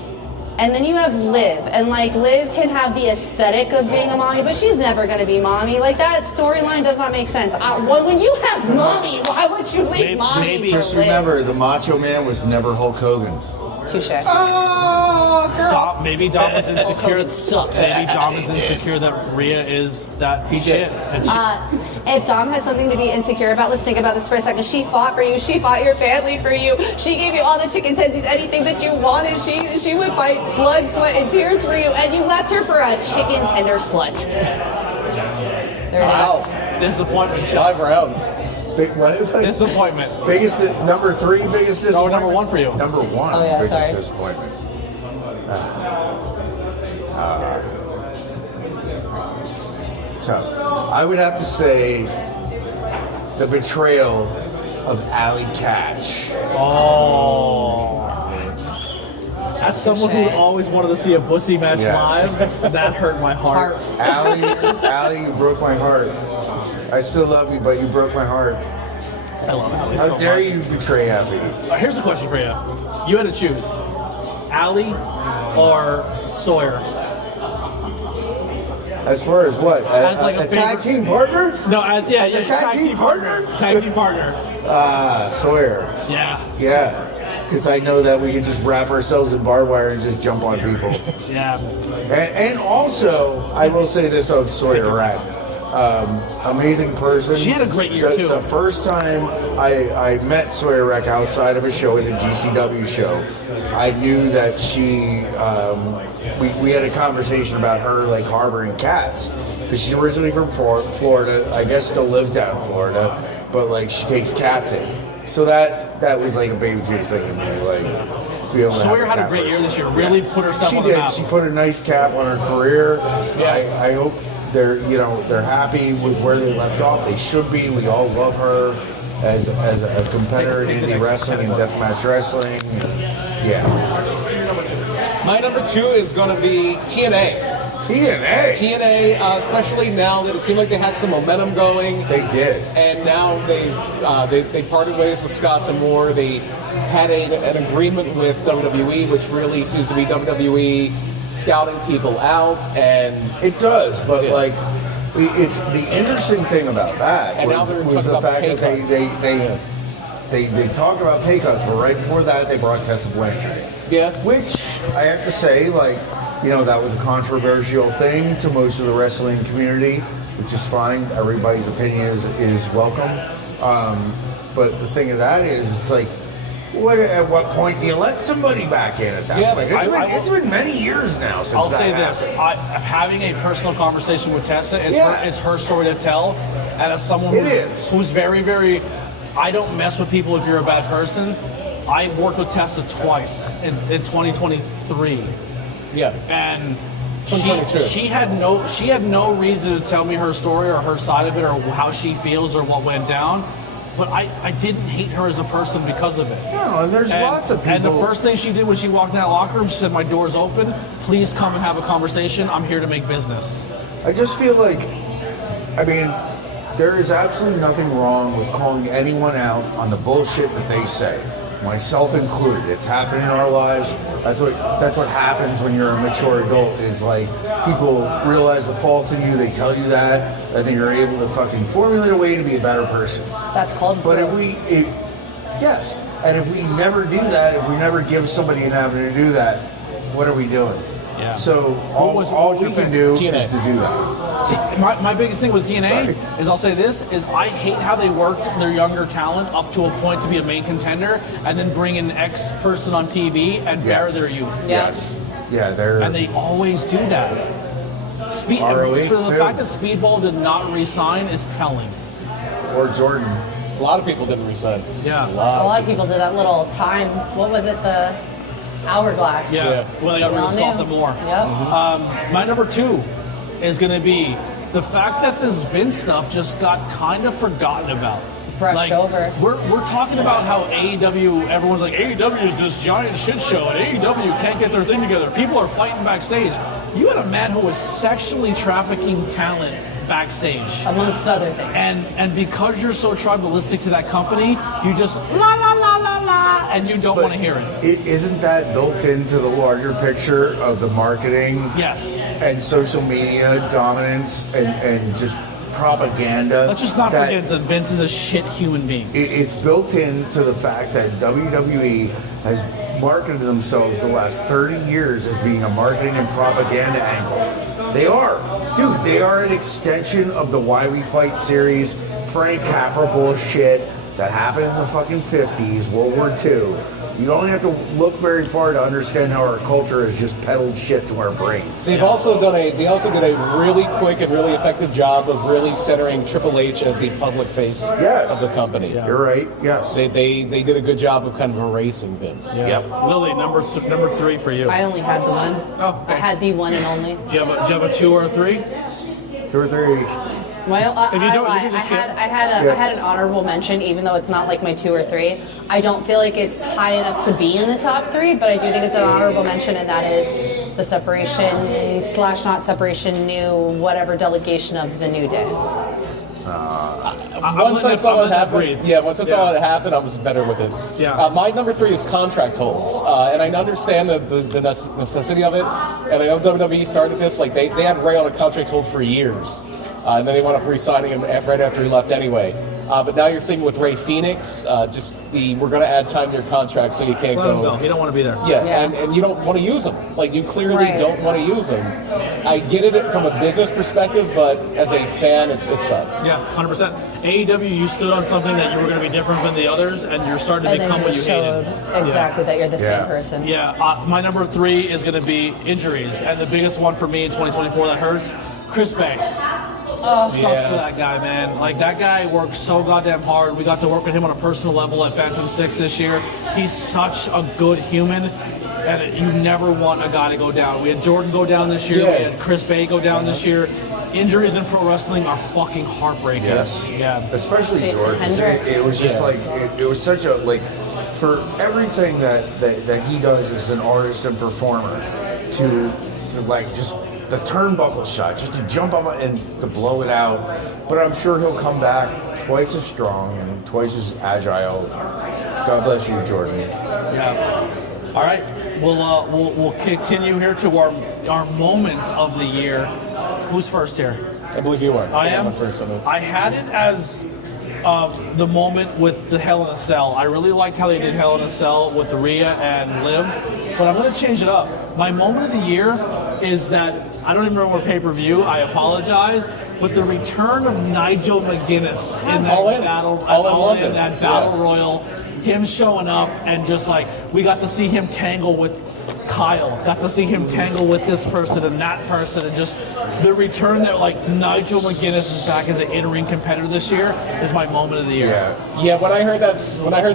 And then you have Liv. And like, Liv can have the aesthetic of being a mommy, but she's never going to be mommy. Like, that storyline does not make sense. When you have mommy, why would you leave mommy for Just Liv? remember, the Macho Man was never Hulk Hogan. Touche. Oh, girl. Maybe Dom was insecure. It sucks. Maybe Dom is insecure that Rhea is that shit. And If Dom has something to be insecure about, let's think about this for a second. She fought for you. She fought your family for you. She gave you all the chicken tendies, anything that you wanted. She would fight blood, sweat, and tears for you, and you left her for a chicken tender slut. There it is. Disappointment. 5 rounds. Disappointment. Number 3 biggest disappointment? No, number 1 for you. Number 1 Oh, yeah, biggest sorry. disappointment. It's tough. I would have to say the betrayal of Allie Catch. Oh. As someone who always wanted to see a bussy match Yes. live, that hurt my heart. Allie, you broke my heart. I still love you, but you broke my heart. I love Allie How so dare much. you betray Allie? Here's a question for you. You had to choose Allie or Sawyer. As far as what? As like a tag favorite- team partner? No, a tag team partner? Tag team partner. Sawyer. Yeah. Yeah. Because I know that we can just wrap ourselves in barbed wire and just jump on people. Yeah. And also, I will say this of Sawyer Rack. Amazing person. She had a great year, too. The first time I met Sawyer Rack outside of a show at a GCW show, I knew that she, we had a conversation about her like harboring cats. Because she's originally from Florida, I guess still lives down in Florida, but like she takes cats in. So that was like a babyface thing to me, like to be able to Sawyer have had a great year this year. Really put herself She on the did. map. She put a nice cap on her career. Yeah. I hope they're happy with where they left off. They should be. We all love her as a competitor in indie wrestling and deathmatch wrestling. Yeah. My number 2 is going to be TNA. TNA, especially now that it seemed like they had some momentum going. They did. And now they parted ways with Scott D'Amore. They had an agreement with WWE, which really seems to be WWE scouting people out. And it does, but like, it's the interesting thing about that and now they're was talking the about fact pay that cuts. they talked about pay cuts, but right before that they brought Tessa Blanchard. Yeah. Which I have to say, like, that was a controversial thing to most of the wrestling community, which is fine. Everybody's opinion is welcome. But the thing of that is, it's like, at what point do you let somebody back in at that point? It's been many years now since I'll that say this: happened. having a personal conversation with Tessa is her story to tell, and as someone who's very, very, I don't mess with people if you're a bad person. I worked with Tessa twice in 2023. Yeah. And 2022. she had no reason to tell me her story or her side of it or how she feels or what went down. But I didn't hate her as a person because of it. No, and there's lots of people. And the first thing she did when she walked in that locker room, she said, "My door's open. Please come and have a conversation. I'm here to make business." I just feel like, there is absolutely nothing wrong with calling anyone out on the bullshit that they say. myself included. It's happened in our lives. That's what happens when you're a mature adult. Is like people realize the faults in you. They tell you that, and then you're able to fucking formulate a way to be a better person. That's called But growth. yes, and if we never do that, if we never give somebody an avenue to do that, what are we doing? Yeah. So all we can do is to do that. My biggest thing with TNA is, I'll say this, is I hate how they work their younger talent up to a point to be a main contender and then bring an X person on TV and bear their youth. Yes. Yeah, and they always do that. ROH For the too. fact that Speedball did not resign is telling. Or Jordan. A lot of people didn't resign. Yeah. A lot of people did that little time. What was it? The hourglass. Yeah. Well, they got rid of Scott D'Amore. Yep. My number 2 is going to be the fact that this Vince stuff just got kind of forgotten about. Brushed over. We're talking about how AEW, everyone's like, AEW is this giant shit show and AEW can't get their thing together. People are fighting backstage. You had a man who was sexually trafficking talent backstage. Amongst other things. And because you're so tribalistic to that company, you just la la la la la, and you don't want to hear it. Isn't that built into the larger picture of the marketing? Yes. And social media dominance and just propaganda? Let's just not forget that Vince is a shit human being. It's built into the fact that WWE has marketed themselves the last 30 years as being a marketing and propaganda angle. They are. Dude, they are an extension of the Why We Fight series, Frank Capra bullshit that happened in the fucking 50s, World War II. You don't have to look very far to understand how our culture has just peddled shit to our brains. They also did a really quick and really effective job of really centering Triple H as the public face of the company. Yeah. You're right. Yes. They did a good job of kind of erasing Vince. Yeah. Yep. Lily, number 3 for you. I only had the one. Oh, okay. I had the one and only. Do you have a 2 or a 3? 2 or 3. Well, I skip. had an honorable mention, even though it's not like my 2 or 3. I don't feel like it's high enough to be in the top 3, but I do think it's an honorable mention, and that is the separation / not separation, new whatever delegation of the New Day. Once I saw it happen, I was better with it. Yeah. My number 3 is contract holds, and I understand the necessity of it. And I know WWE started this, like they had Ray on a contract hold for years, and then they wound up re-signing him right after he left anyway. But now you're seeing with Ray Phoenix, we're going to add time to your contract so you can't go. You don't want to be there. Yeah. And you don't want to use them. Like, you clearly don't want to use them. I get it from a business perspective, but as a fan, it sucks. Yeah, 100%. AEW, you stood on something that you were going to be different than the others, and you're starting to become what you hated. Exactly, that you're the same person. Yeah, my number 3 is going to be injuries, and the biggest one for me in 2024 that hurts, Chris Bay. Sucks for that guy, man. Like, that guy worked so goddamn hard. We got to work with him on a personal level at Phantom 6 this year. He's such a good human, and you never want a guy to go down. We had Jordan go down this year. We had Chris Bay go down this year. Injuries in pro wrestling are fucking heartbreaking. Yes. Yeah. Especially Jason Jordan. Hendricks. It was just like, it was such a, like, for everything that he does as an artist and performer, to like, just the turnbuckle shot, just to jump up and to blow it out. But I'm sure he'll come back twice as strong and twice as agile. God bless you, Jordan. Yeah. All right. We'll continue here to our moment of the year. Who's first here? I believe you are. I am first. I had it as the moment with the Hell in a Cell. I really liked how they did Hell in a Cell with Rhea and Liv, but I'm going to change it up. My moment of the year is that, I don't even remember pay-per-view, I apologize, but the return of Nigel McGuinness in that battle royal, him showing up and just like, we got to see him tangle with Kyle, got to see him tangle with this person and that person, and just the return that like Nigel McGuinness is back as an in-ring competitor this year is my moment of the year. Yeah. When I heard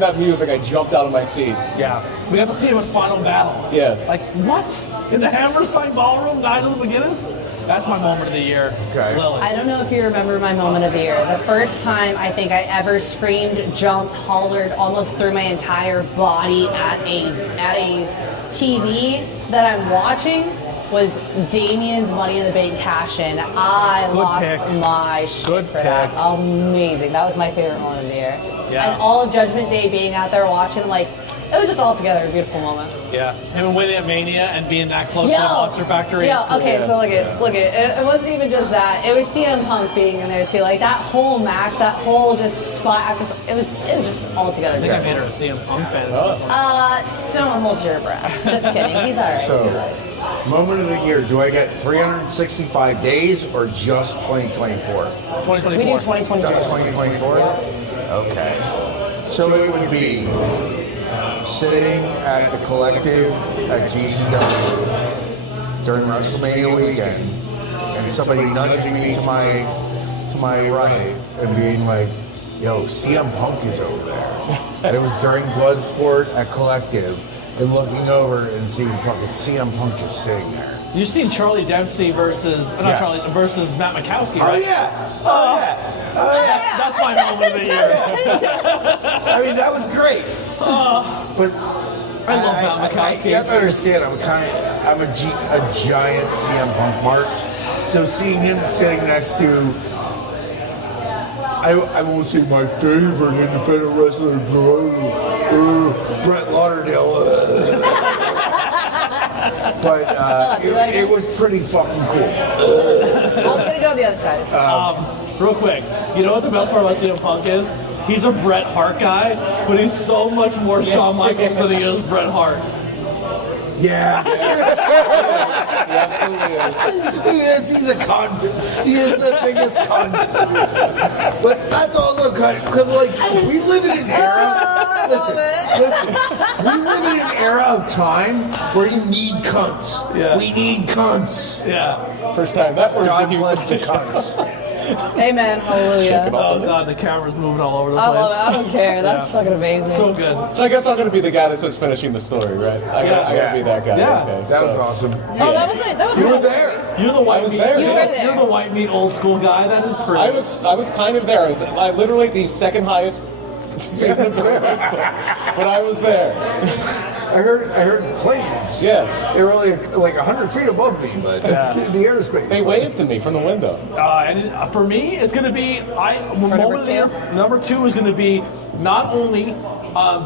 that music, I jumped out of my seat. Yeah. We got to see him in Final Battle. Yeah. Like, what? In the Hammerstein Ballroom, Nigel McGuinness? That's my moment of the year. Okay. Lily. I don't know if you remember my moment of the year. The first time I think I ever screamed, jumped, hollered almost through my entire body at a TV that I'm watching was Damien's Money in the Bank cash-in. I lost my shit for that. Amazing. That was my favorite moment of the year. Yeah. And all of Judgment Day being out there watching, like, it was just all together a beautiful moment. Yeah, him winning at Mania and being that close to the Monster Factory. Yeah, okay, so look at it wasn't even just that. It was CM Punk being in there too. Like that whole match, that whole just spot, it was just all together. I think I made her a CM Punk fan. Don't hold your breath. Just kidding. He's alright. So, moment of the year. Do I get 365 days or just 2024? 2024. We do 2024. Just 2024? Okay. So it would be sitting at the Collective at GCW during WrestleMania weekend, and somebody nudging me to my right and being like, "Yo, CM Punk is over there," and it was during Bloodsport at Collective, and looking over and seeing fucking CM Punk just sitting there. You've seen Charlie Dempsey versus versus Matt Mikowski, right? Oh yeah. That's my moment of the year. I mean, that was great. But I love Matt Mikowski. You have to understand, I'm a giant CM Punk mark. So seeing him sitting next to, I won't say my favorite independent wrestler, Brett Lauderdale. But it was pretty fucking cool. I'm gonna go on the other side. It's Real quick, you know what the best part about CM Punk is? He's a Bret Hart guy, but he's so much more Shawn Michaels than he is Bret Hart. Yeah. He absolutely is. He's a cunt. He is the biggest cunt. But that's also kind of, because like, we live in an era, listen, we live in an era of time where you need cunts. Yeah. We need cunts. Yeah. First time that word's God been used bless the in the show. cunts. Amen. Hallelujah. Oh god, the camera's moving all over the place. I love it. I don't care. That's fucking amazing. So good. So I guess I'm going to be the guy that says finishing the story, right? I got to be that guy. Yeah. Okay, That was so- awesome. Oh, that was You my were there. You're the white was meat. there, You were there. You're the white meat old school guy. That is for I was kind of there. I literally the second highest seat in the building, but I was there. I heard planes. Yeah. They were like 100 feet above me, but the airspace. They waved to me from the window. and for me, it's going to be number two is going to be not only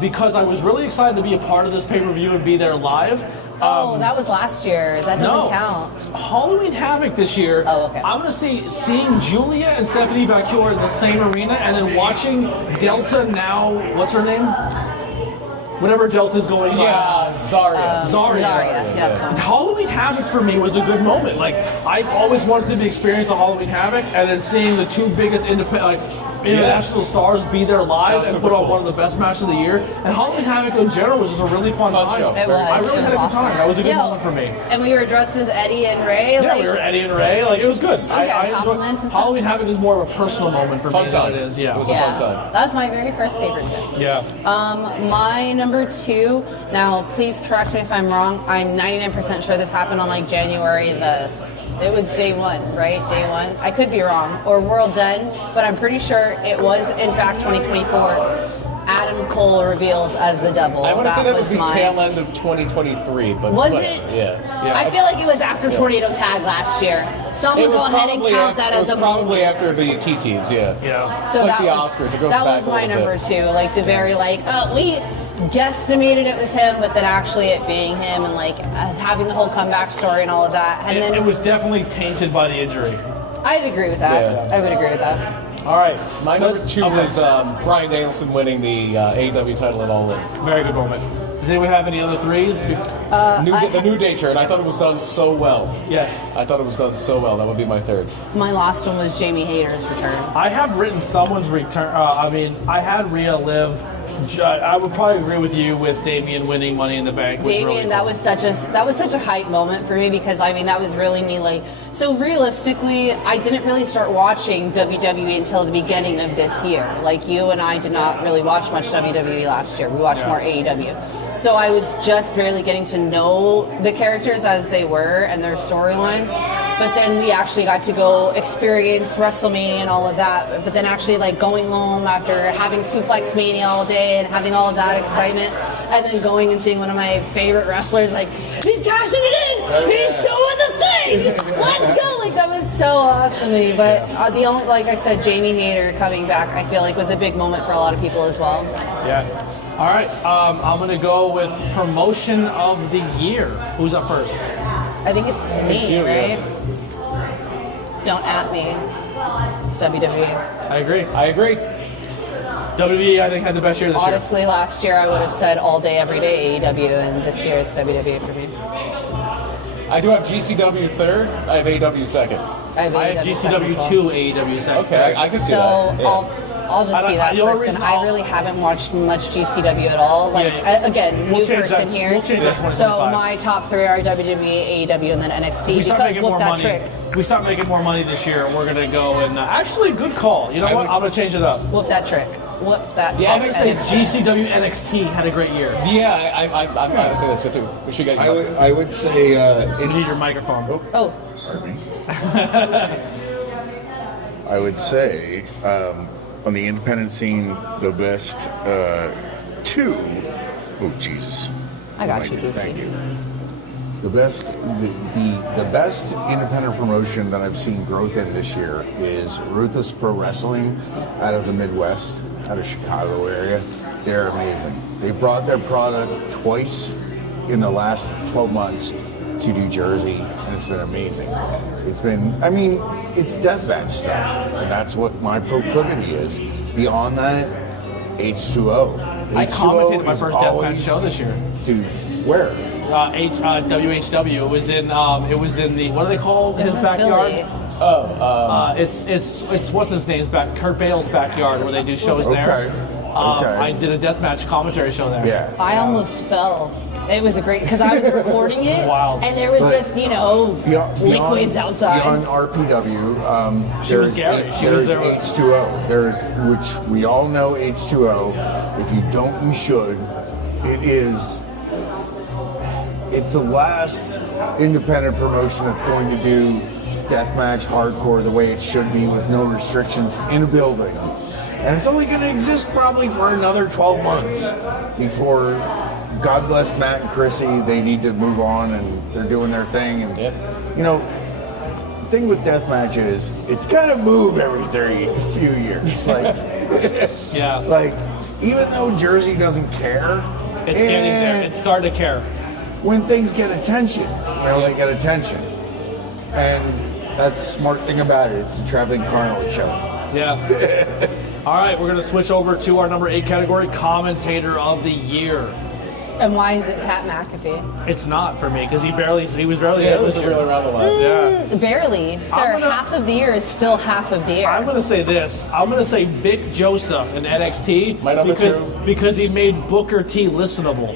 because I was really excited to be a part of this pay-per-view and be there live. that was last year. That doesn't count. Halloween Havoc this year. Oh, okay. I'm going to seeing Julia and Stephanie Valkyrie in the same arena, and then watching Delta now. What's her name? Whenever Delta's going on. Yeah, Zarya. Zarya. Yeah, that's one. Halloween Havoc for me was a good moment. Like, I always wanted to experience a Halloween Havoc, and then seeing the two biggest international stars be there live and put on one of the best matches of the year. And Halloween Havoc in general was just a really fun time. show. It was. I really had a good awesome. time. That was a good Yeah. moment for me. And we were dressed as Eddie and Ray. Yeah, like, we were Eddie and Ray. Like, it was good. I enjoyed compliments and stuff. Halloween Havoc is more of a personal moment for Fun me time. than it is. Yeah. It was a fun time. That was my very first pay-per-view. Yeah. My number two, now please correct me if I'm wrong, I'm 99% sure this happened on like January it was day one, right? Day one. I could be wrong. Or World's End, but I'm pretty sure it was in fact 2024. Adam Cole reveals as the devil. I want to say that was the mine. tail end of 2023, but Was it? Yeah. I feel like it was after Tornado Tag last year. So I'm It gonna was go ahead and probably count that as a probably moment. after the TTs, yeah. Yeah. So It's like that the was, Oscars. It goes that back was a my little number bit. two. Like the very we guesstimated it was him, but then actually it being him and having the whole comeback story and all of that. And then It was definitely tainted by the injury. I'd agree with that. Yeah. I would agree with that. All right. My number two was Bryan Danielson winning the AEW title at All In. Very good moment. Does anyone have any other threes? The New Day turn. I thought it was done so well. Yes. I thought it was done so well. That would be my third. My last one was Jamie Hayter's return. I have written someone's return. I had Rhea live. I would probably agree with you with Damien winning Money in the Bank. Damien, really that cool. was such a hype moment for me because that was really me. So realistically, I didn't really start watching WWE until the beginning of this year. Like you and I did not really watch much WWE last year. We watched more AEW. So I was just barely getting to know the characters as they were and their storylines. But then we actually got to go experience WrestleMania and all of that. But then actually going home after having Suplex Mania all day and having all of that excitement, and then going and seeing one of my favorite wrestlers, he's cashing it in! He's doing Let's go! Like, that was so awesome to me. But the only, like I said, Jamie Hayter coming back, I feel like was a big moment for a lot of people as well. Yeah. All right. I'm going to go with promotion of the year. Who's up first? I think it's me, right? Don't at me. It's WWE. I agree. WWE, I think, had the best year this Honestly, last year I would have said all day, every day AEW, and this year it's WWE for me. I do have GCW third. I have AEW second. I have GCW 2, AEW second. Okay, I can see so that. Yeah. I'll just be that person. I really haven't watched much GCW at all. Like, again, new person here. We'll change that so my top three are WWE, AEW, and then NXT. Because whoop that trick. We start making more money this year, we're going to go and actually, good call. You know what? I'm going to change it up. Whoop that trick. Whoop that trick. I'm going to say GCW NXT had a great year. Yeah, I think that's it too. We should get you. I would say. You need your microphone. Oh. Pardon me. I would say on the independent scene, the best two. Oh Jesus! I got you. Thank you. The best independent promotion that I've seen growth in this year is Ruthless Pro Wrestling out of the Midwest, out of Chicago area. They're amazing. They brought their product twice in the last 12 months to New Jersey, and it's been amazing. It's deathmatch stuff, and that's what my proclivity is. Beyond that, H2O. I commentated my first deathmatch show this year. Dude, where? WHW. It was in the, what do they call his backyard? It's what's his name's back, Kurt Bale's backyard, where they do shows there. I did a deathmatch commentary show there. Yeah. I almost fell. It was a great, because I was recording it, and there was just, liquids outside. Beyond RPW, She was Gary. She was there's H2O. There's, which we all know H2O. If you don't, you should. It's the last independent promotion that's going to do deathmatch hardcore the way it should be, with no restrictions in a building. And it's only going to exist probably for another 12 months before, God bless Matt and Chrissy, they need to move on and they're doing their thing. And the thing with deathmatch is it's got to move every few years. Like, like, even though Jersey doesn't care, it's getting there. It's starting to care. When things get attention, they get attention. And that's the smart thing about it. It's the traveling carnival show. Yeah. All right, we're going to switch over to our number 8 category, Commentator of the Year. And why is it Pat McAfee? It's not for me, because he was barely it was really around the line. Yeah. Barely. Sir, half of the year is still half of the year. I'm going to say this. I'm going to say Vic Joseph in NXT. My number 2. Because he made Booker T listenable.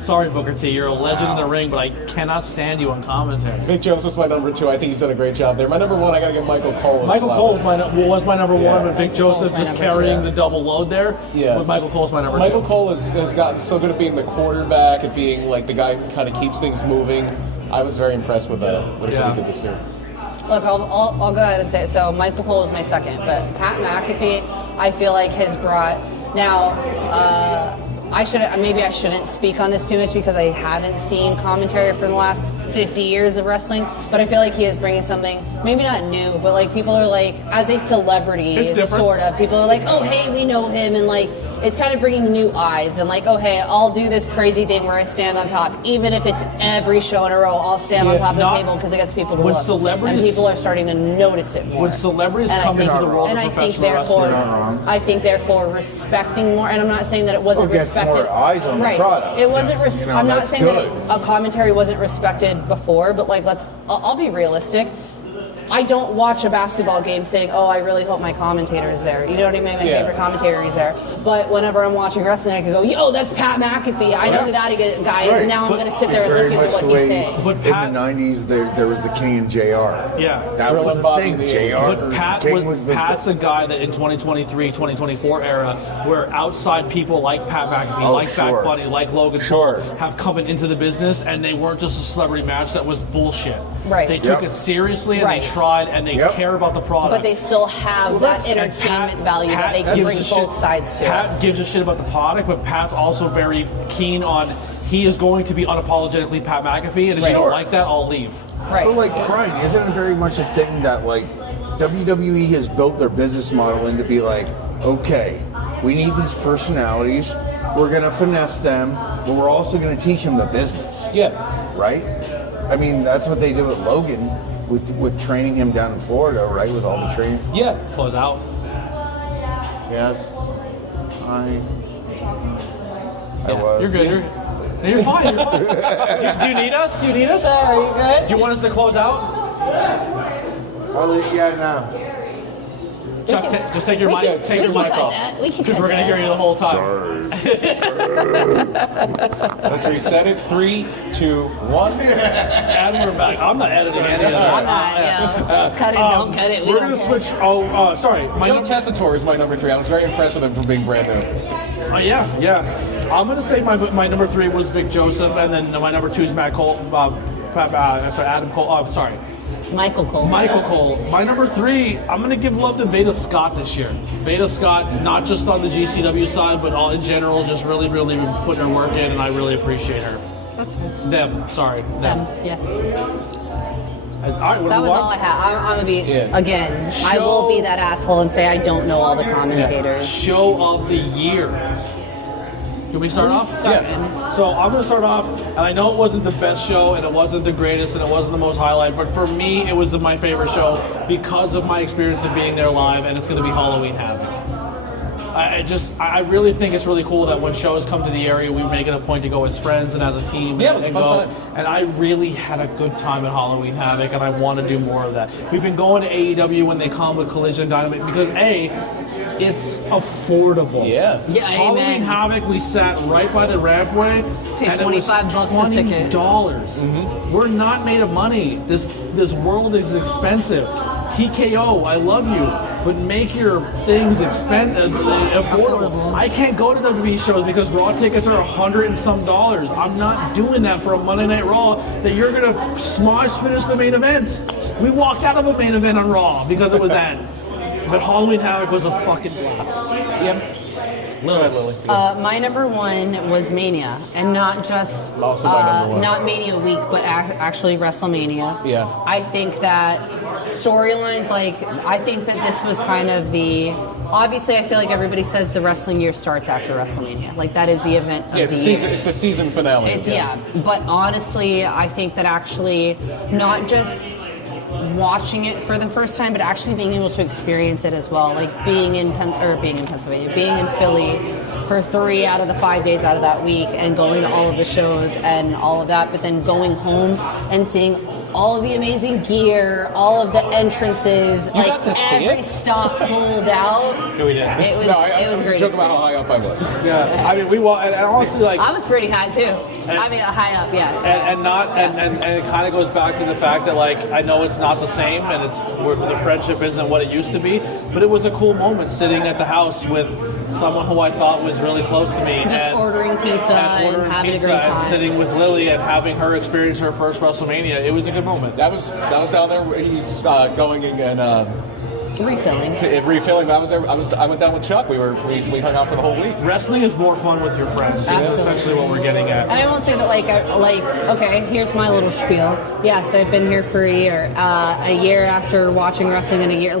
Sorry, Booker T, you're a legend in the ring, but I cannot stand you on commentary. Vic Joseph's my number 2. I think he's done a great job there. My number 1, I got to give Michael Cole. Michael Cole was my number 1, but Vic Joseph just carrying the double load there. Yeah. But Michael Cole's my number 2. Michael Cole has gotten so good at being the quarterback, at being like the guy who kind of keeps things moving. I was very impressed with what he did this year. Look, I'll go ahead and say it. So Michael Cole is my second, but Pat McAfee, I feel like has brought now. I shouldn't speak on this too much because I haven't seen commentary for the last 50 years of wrestling, but I feel like he is bringing something, maybe not new, but like people are like, as a celebrity, sort of, people are like, oh, hey, we know him, and like, it's kind of bringing new eyes, and like, oh, hey, I'll do this crazy thing where I stand on top, even if it's every show in a row, I'll stand on top of the table because it gets people to look, and people are starting to notice it more. When celebrities come into the world of professional wrestling, I think therefore respecting more, and I'm not saying that it wasn't respected. More eyes on the product. It wasn't. I'm not saying that a commentary wasn't respected before, but like, I'll be realistic. I don't watch a basketball game saying, oh, I really hope my commentator is there. You know what I mean? My favorite commentator is there. But whenever I'm watching wrestling, I can go, yo, that's Pat McAfee. I know who that guy is, and now I'm going to sit there and listen to what he's saying. In the 90s, there was the King and JR. Yeah. That was the thing, JR. But Pat's a guy that in 2023, 2024 era, where outside people like Pat McAfee, Back Bunny, like Logan Paul, have come into the business, and they weren't just a celebrity match that was bullshit. Right. They took it seriously, and they tried, and they care about the product. But they still have that entertainment value that they can bring both sides to. Pat gives a shit about the product, but Pat's also very keen on he is going to be unapologetically Pat McAfee, and if you don't like that, I'll leave. Right. But like, Brian, isn't it very much a thing that like WWE has built their business model into be like, okay, we need these personalities, we're going to finesse them, but we're also going to teach them the business. Yeah. Right? I mean, that's what they did with Logan, with training him down in Florida, right? With all the training. Yeah. Close out. Yes. I was. You're good. You're fine. You're fine. Do you need us? You need us? Are you good? You want us to close out? No. Chuck, just take your mic. Take your mic off. Because we're gonna hear you the whole time. Let's reset it. 3, 2, 1. And we're back. I'm not editing any of that. I'm not, yeah. Cut it, don't cut it. We're gonna switch. Sorry. Joe Tessitore is my number 3. I was very impressed with him for being brand new. Yeah. I'm gonna say my number 3 was Vic Joseph, and then my number 2 is Matt Cole. Adam Cole. Oh, I'm sorry. Michael Cole. My number 3, I'm going to give love to Veda Scott this year. Veda Scott, not just on the GCW side, but all in general, just really, really putting her work in, and I really appreciate her. That's fine. Them, Yes. All right, That was all I had. I'm going to be, again, I will be that asshole and say I don't know all the commentators. Show of the year. Can we start off? Yeah. So I'm going to start off, and I know it wasn't the best show, and it wasn't the greatest, and it wasn't the most highlight, but for me, it was my favorite show because of my experience of being there live, and it's going to be Halloween Havoc. I really think it's really cool that when shows come to the area, we make it a point to go as friends and as a team. Yeah, it was a fun time. And I really had a good time at Halloween Havoc, and I want to do more of that. We've been going to AEW when they come with Collision Dynamite because it's affordable. Yeah, Halloween Havoc, we sat right by the rampway. Pay and $25 a ticket. $20. We're not made of money. This world is expensive. TKO, I love you, but make your things expensive, affordable. I can't go to WWE shows because Raw tickets are $100 and some. I'm not doing that for a Monday Night Raw that you're gonna smosh finish the main event. We walked out of a main event on Raw because it was that. But Halloween Havoc was a fucking blast. Yep. Lily. My number 1 was Mania, and not just Also my number 1. not Mania week, but actually WrestleMania. Yeah. I think that storylines, I think that this was kind of obviously I feel like everybody says the wrestling year starts after WrestleMania. Like that is the event of the year. It's the season finale. But honestly, I think that actually not just watching it for the first time, but actually being able to experience it as well. Like being in Pennsylvania, being in Philly for 3 out of the 5 days out of that week, and going to all of the shows and all of that, but then going home and seeing all of the amazing gear, all of the entrances, every stop pulled out. Yeah, we did. It was I was was great. joking about how high up I was. Yeah. I mean, we walked, and honestly, I was pretty high too. High up, yeah. And it kind of goes back to the fact that I know it's not the same, and the friendship isn't what it used to be, but it was a cool moment sitting at the house with someone who I thought was really close to me, Just ordering pizza and having a great time, and sitting with Lily and having her experience her first WrestleMania. It was a good moment. That was down there. He's going and refilling. I was there. I went down with Chuck. We hung out for the whole week. Wrestling is more fun with your friends. That's essentially what we're getting at. And I won't say that okay, here's my little spiel. Yes, I've been here for a year. A year after watching wrestling in a year,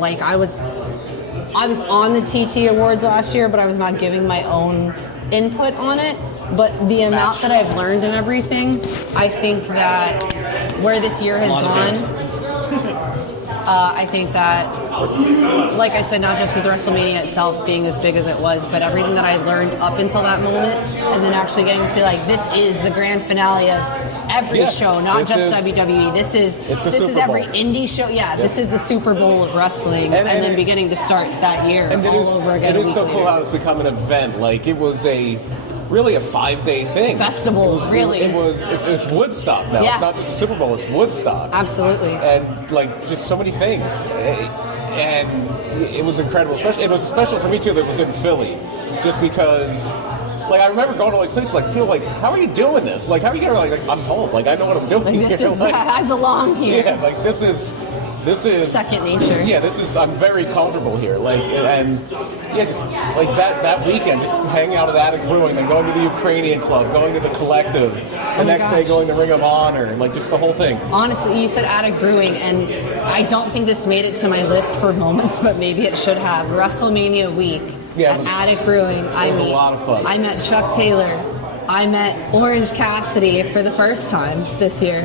I was on the TT Awards last year, but I was not giving my own input on it. But the amount that I've learned and everything, I think that where this year has gone, I think that, like I said, not just with WrestleMania itself being as big as it was, but everything that I learned up until that moment, and then actually getting to see this is the grand finale of every show, not just WWE. This is every indie show. Yeah, this is the Super Bowl of wrestling, and then beginning to start that year all over again. It is so cool how it's become an event. It was really a 5-day thing. Festival, really. It's Woodstock now. Yeah. It's not just a Super Bowl, it's Woodstock. Absolutely. And just so many things. And it was incredible. It was special for me too that it was in Philly. Just because I remember going to all these places people how are you doing this? How are you getting I'm home. I know what I'm doing here. I belong here. Yeah, this is this is second nature. Yeah, I'm very comfortable here. Just like that weekend, just hanging out at Attic Brewing, then going to the Ukrainian Club, going to the Collective, the next day going to Ring of Honor, like just the whole thing. Honestly, you said Attic Brewing, and I don't think this made it to my list for moments, but maybe it should have. WrestleMania week at Attic Brewing. It was a lot of fun. I met Chuck Taylor. I met Orange Cassidy for the first time this year.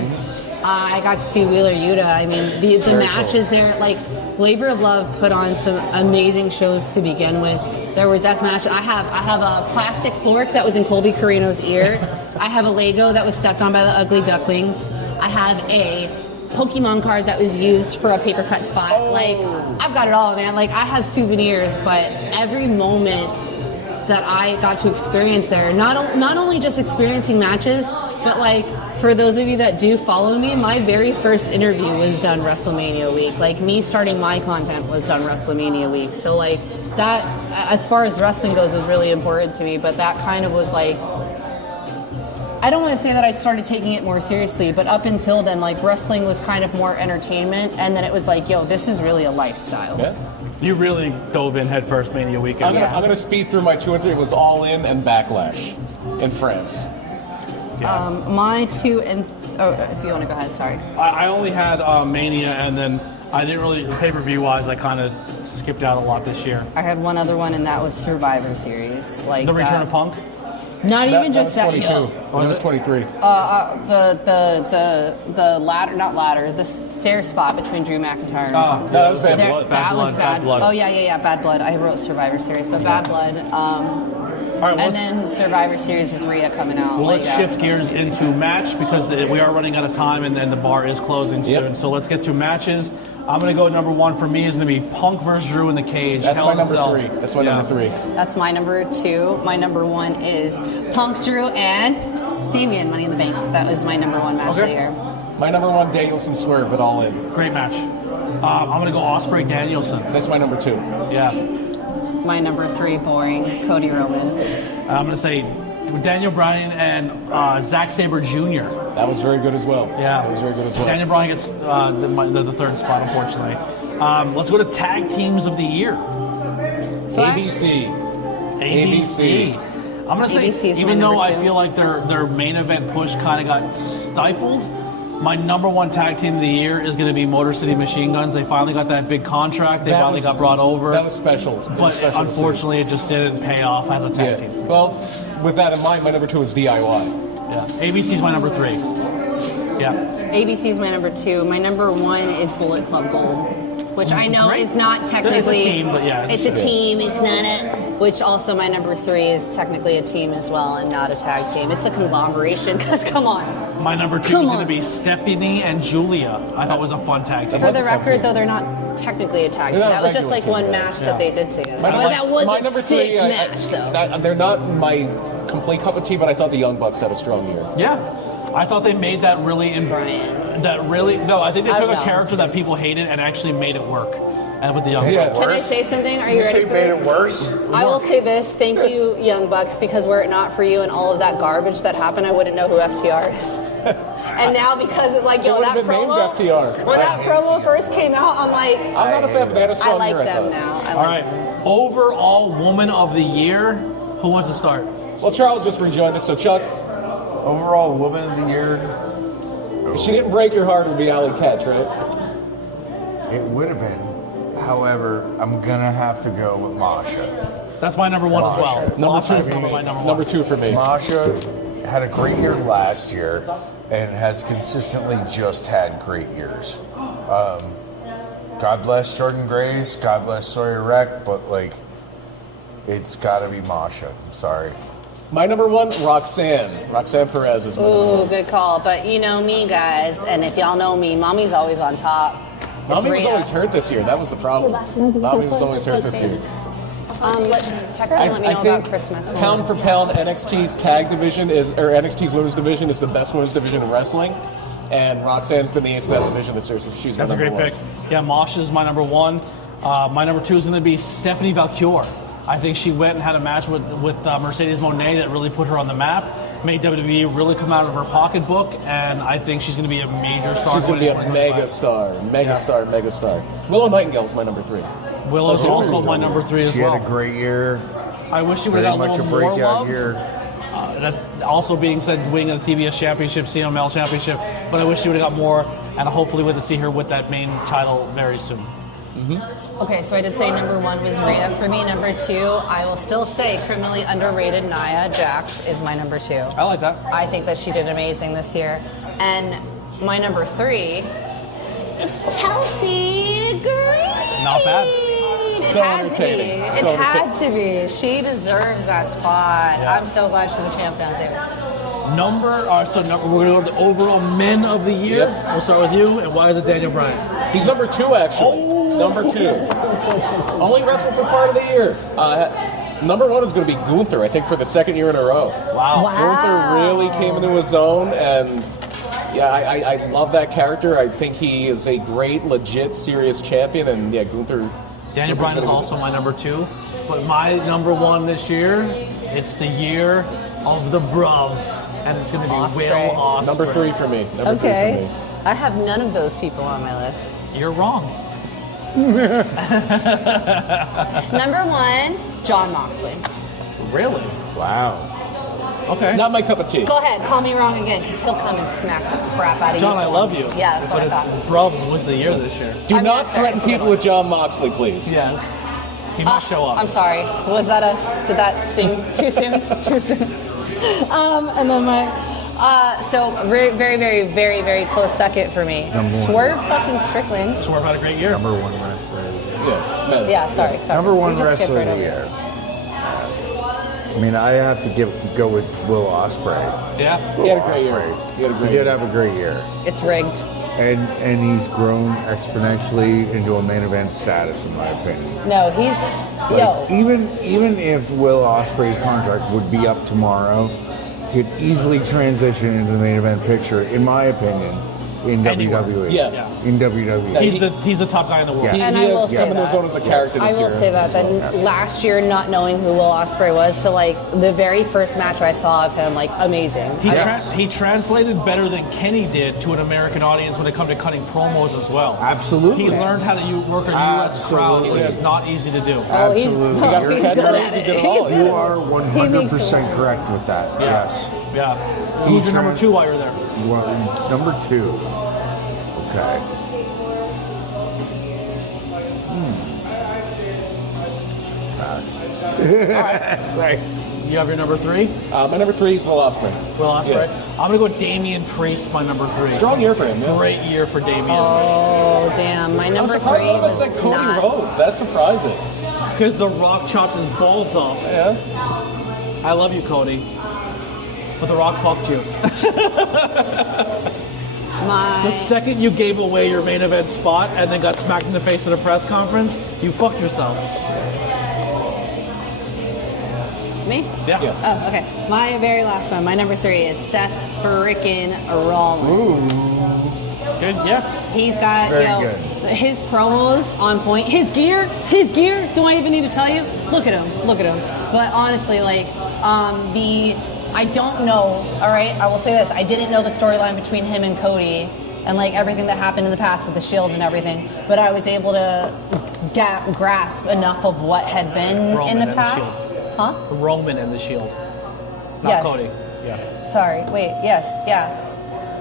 I got to see Wheeler Yuta. I mean, the matches there, like Labor of Love put on some amazing shows to begin with. There were death matches. I have a plastic fork that was in Colby Carino's ear. I have a Lego that was stepped on by the Ugly Ducklings. I have a Pokemon card that was used for a paper cut spot. Like, I've got it all, man. Like, I have souvenirs, but every moment that I got to experience there, not only just experiencing matches, but like, for those of you that do follow me, my very first interview was done WrestleMania week. Like, me starting my content was done WrestleMania week. So like, that, as far as wrestling goes, was really important to me, but that kind of was like, I don't want to say that I started taking it more seriously, but up until then, like, wrestling was kind of more entertainment, and then it was like, yo, this is really a lifestyle. Yeah. You really dove in head first Mania weekend. I'm gonna speed through my 2 and 3. It was All In and Backlash in France. Yeah. My 2 and if you want to go ahead, sorry. I only had Mania, and then I didn't really, pay-per-view wise, I kind of skipped out a lot this year. I had one other one, and that was Survivor Series. Like The Return of Punk? Not even just that. that. 22. That was 23. The ladder, not ladder, the stair spot between Drew McIntyre and No, that was Bad Blood. That was Bad Blood. Oh yeah, Bad Blood. I wrote Survivor Series, but Bad Blood. All right, and then Survivor Series with Rhea coming out. Well, let's shift gears into match because we are running out of time and the bar is closing soon. So let's get to matches. I'm going to go number 1 for me is going to be Punk versus Drew in the cage. That's Hell my in a number Cell. 3. That's my number 3. That's my number 2. My number 1 is Punk, Drew, and Damian, Money in the Bank. That was my number 1 match of the year. My number 1, Danielson Swerve at All In. Great match. I'm going to go Ospreay Danielson. That's my number 2. Yeah. My number 3, boring, Cody Roman. I'm going to say Daniel Bryan and Zack Sabre Jr. That was very good as well. Yeah. That was very good as well. Daniel Bryan gets the third spot, unfortunately. Let's go to Tag Teams of the Year. ABC. I'm going to ABC's say, my even though number I 2. feel like their main event push kind of got stifled, my number 1 tag team of the year is going to be Motor City Machine Guns. They finally got that big contract. They finally got brought over. That was special. But unfortunately, it just didn't pay off as a tag team. Well, with that in mind, my number 2 is DIY. Yeah. ABC's my number 3. Yeah. ABC's my number 2. My number 1 is Bullet Club Gold, which I know is not technically. It's a team, but yeah. It's a team. It's not a. Which also my number 3 is technically a team as well and not a tag team. It's the conglomeration. Because come on. My number 2 is going to be Stephanie and Julia. I thought was a fun tag team. For the record, though, they're not technically a tag team. That was just like one match that they did together. But that was my a number sick 3, match, though. They're not my complete cup of tea, but I thought the Young Bucks had a strong year. Yeah. I thought they made that really... No, I think they took a character that people hated and actually made it work. And with the Young Bucks. Can I say something? Are you ready for this? Made it worse? I will say this. Thank you, Young Bucks, because were it not for you and all of that garbage that happened, I wouldn't know who FTR is. And now because of that promo, named FTR. When that promo first came out, I'm like, I'm not a fan, but they had a strong I like year, them now. All right. Overall Woman of the Year. Who wants to start? Well, Charles just rejoined us, so Chuck. Overall Woman of the Year. If she didn't break your heart, it would be Allie Katch, right? It would have been. However, I'm gonna have to go with Masha. That's my number 1 as well. Number 2 for me. Masha had a great year last year and has consistently just had great years. God bless Jordan Grace, God bless Sawyer Wreck, but like, it's gotta be Masha. I'm sorry. My number 1, Roxanne. Roxanne Perez is my number 1. ooh, good call. But you know me, guys, and if y'all know me, Mommy's always on top. Mommy was always hurt this year. That was the problem. Mommy was always hurt this year. Text me and let me know about Christmas. Pound for pound, NXT's tag division NXT's women's division is the best women's division in wrestling. And Roxanne's been the ace of that division this year, so she's my That's a number great 1. pick. Yeah, Masha's my number 1. My number 2 is going to be Stephanie Valcour. I think she went and had a match with Mercedes Moné that really put her on the map. made WWE really come out of her pocketbook, and I think she's going to be a major star. She's going to be a going into 2025. megastar. Willow Nightingale's my number 3. Willow's also my number 3 as She well. had a great year. I wish she would Very have got a much a little more breakout love. year. That's also being said, winning the TBS Championship, CML Championship, but I wish she would have got more, and hopefully we'll see her with that main title very soon. Okay, so I did say number 1 was Rhea. For me, number 2, I will still say criminally underrated Nia Jax is my number 2. I like that. I think that she did amazing this year. And my number 3, it's Chelsea Green. Not bad. So Had to entertaining. be. So It had to be. She deserves that spot. I'm so glad she's a champ now, too. We're going to go to the overall men of the year. Yep. We'll start with you, and why is it Daniel Bryan? He's number 2, actually. Number 2. Only wrestled for part of the year. Number 1 is going to be Gunther, I think, for the 2nd year in a row. Wow. Gunther really came into his own, and yeah, I love that character. I think he is a great, legit, serious champion, and yeah, Gunther. Daniel Bryan is also my number 2, but my number 1 this year, it's the year of the bruv, and it's going to be Ospreay. Will Ospreay. Number 3 for me. Number 3 for Okay. me. I have none of those people on my list. You're wrong. Number 1, Jon Moxley. Really? Wow. Okay. Not my cup of tea. Go ahead, call me wrong again, because he'll come and smack the crap out of John, you. I love you. Yeah, that's what I but thought. Bruv was the year this year. Do I mean, not that's fair. threaten It's a good people one. with Jon Moxley, please. Yeah. He must show up. I'm sorry. Did that sting too soon? Too soon. And then so very, very, very, very, very close second for me. Number 1. Swerve fucking Strickland. Swerve had a great year. Number 1 wrestler. Yeah. Men's. Yeah, sorry. Number We 1 just skipped wrestler right of the over it. year. I mean, I have to go with Will Ospreay. Yeah. He had a great year. He had a He great did year. have a great year, It's rigged. and he's grown exponentially into a main event status, in my opinion. No, he's Like, even if Will Ospreay's contract would be up tomorrow, he could easily transition into the main event picture, in my opinion, in Anywhere. WWE. Yeah. In WWE. He's the top guy in the world. Yeah. He, And he I will has say come into his that. own as a character I this will year. say that last year, not knowing who Will Ospreay was, to like the very first match I saw of him, like amazing. He translated better than Kenny did to an American audience when it comes to cutting promos as well. Absolutely. He learned how to work a U.S. crowd, Absolutely. which is not easy to do. Oh, he's- Absolutely. oh, He got he's the good catchphrase, at he it. did it all. He's You good are at it. He makes it 100% work. correct with that. Yeah. Yes. Yeah. He Who's your number trans- 2 while you're there? Well, number 2. Okay. Pass. Sorry. You have your number 3? My number 3 is Will Ospreay. Will Ospreay. Yeah. I'm going to go with Damian Priest, my number 3. Strong year for him. Yeah. Great year for Damian. Oh damn! My I'm number surprised 3 all of us was said Cody not. Rhodes. That's surprising. Because The Rock chopped his balls off. Yeah. I love you, Cody. But The Rock fucked you. The second you gave away your main event spot and then got smacked in the face at a press conference, you fucked yourself. Me? Yeah. Oh, okay. My very last one, my number 3 is Seth frickin' Rollins. Good, yeah. He's got, Very yo, good. his promos on point. His gear, do I even need to tell you? Look at him. But honestly, like, I don't know, all right? I will say this. I didn't know the storyline between him and Cody and, like, everything that happened in the past with the Shield and everything. But I was able to grasp enough of what had been Roman in and the the past. Shield. Huh? Roman and the Shield. Not Yes. Cody. Yeah. Sorry, wait, yes, yeah.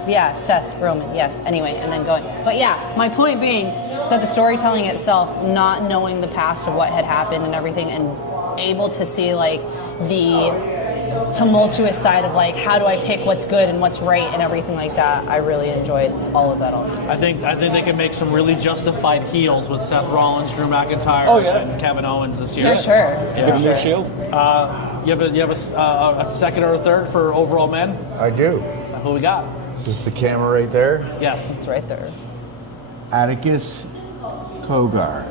Yeah, Seth, Roman, yes. Anyway, and then going. But yeah, my point being that the storytelling itself, not knowing the past of what had happened and everything, and able to see, like, the tumultuous side of, like, how do I pick what's good and what's right and everything like that, I really enjoyed all of that also. I think they can make some really justified heels with Seth Rollins, Drew McIntyre, Oh, yeah. and Kevin Owens this year. For sure. Get a new Shield. You have a second or a third for overall men? I do. Who we got? Is this the camera right there? Yes. It's right there. Atticus Cogar.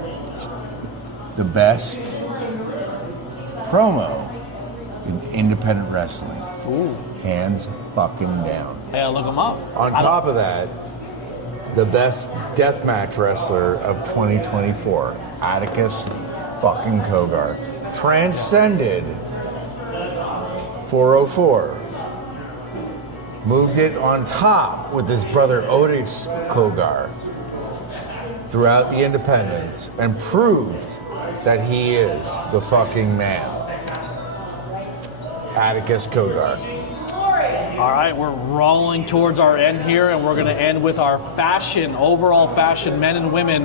The best promo in independent wrestling. Hands fucking down. Hey, look him up. On top of that, the best deathmatch wrestler of 2024, Atticus fucking Cogar. Transcended 404 moved it on top with his brother Otis Kogar throughout the independents and proved that he is the fucking man. Atticus Kogar. All right, we're rolling towards our end here, and we're going to end with our overall fashion, men and women.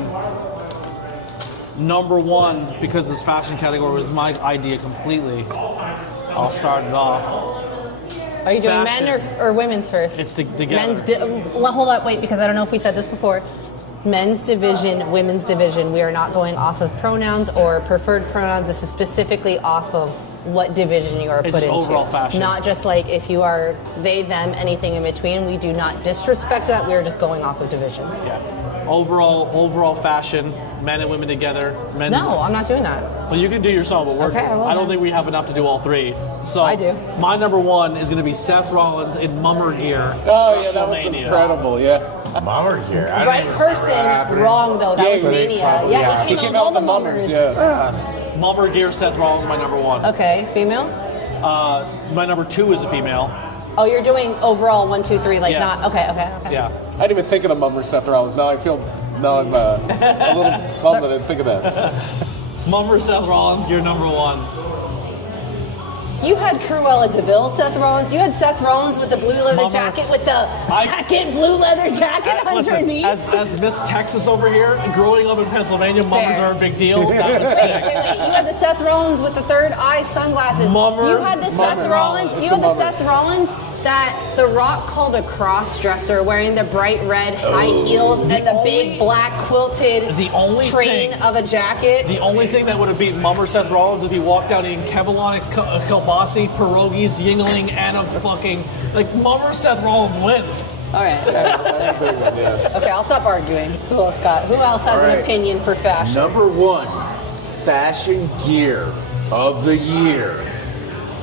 Number one, because this fashion category was my idea completely. I'll start it off. Are you doing Fashion. men or women's first? It's together. Well, hold up, wait, because I don't know if we said this before. Men's division, women's division. We are not going off of pronouns or preferred pronouns. This is specifically off of what division you are It's put into. overall fashion. Not just like if you are they, them, anything in between. We do not disrespect that. We are just going off of division. Yeah. Overall fashion, men and women together. No, I'm not doing that. Well, you can do your song, but Okay, well I don't then. think we have enough to do all three. So I do. My number one is going to be Seth Rollins in mummer gear. Oh yeah, that was WrestleMania. incredible. Yeah. Mummer here. I don't Right even person, remember happening. wrong though. That Yeah, was he Mania. probably- Yeah, yeah. he He came out with all the mummers. mummers. Yeah. Mummer gear, Seth Rollins, my number one. Okay, female. My number two is a female. Oh, you're doing overall 1, 2, 3, like Yes. not okay. Yeah. I didn't even think of the mummer Seth Rollins. Now I'm a little bummed that I didn't think of that. Mummer Seth Rollins, gear number one. You had Cruella DeVille, Seth Rollins. You had Seth Rollins with the blue leather Mummer. jacket with the second blue leather jacket Listen, underneath. as Miss Texas over here, growing up in Pennsylvania, mummers Fair. are a big deal. That was sick. You had the Seth Rollins with the third eye sunglasses. Mummer- You had the Seth Mummer Rollins. Rollins. You had the Mummers. Seth Rollins that The Rock called a cross-dresser, wearing the bright red high heels and the big only- black quilted the only train thing- of a jacket. The only thing that would have beaten Mummer Seth Rollins if he walked out eating Kevlaronics, kielbasi, pierogies, Yingling, and a fucking Mummer Seth Rollins wins. All right. That's a big one. Yeah. Okay, I'll stop arguing. Who else has All an right. opinion for fashion? Number one, fashion gear of the year.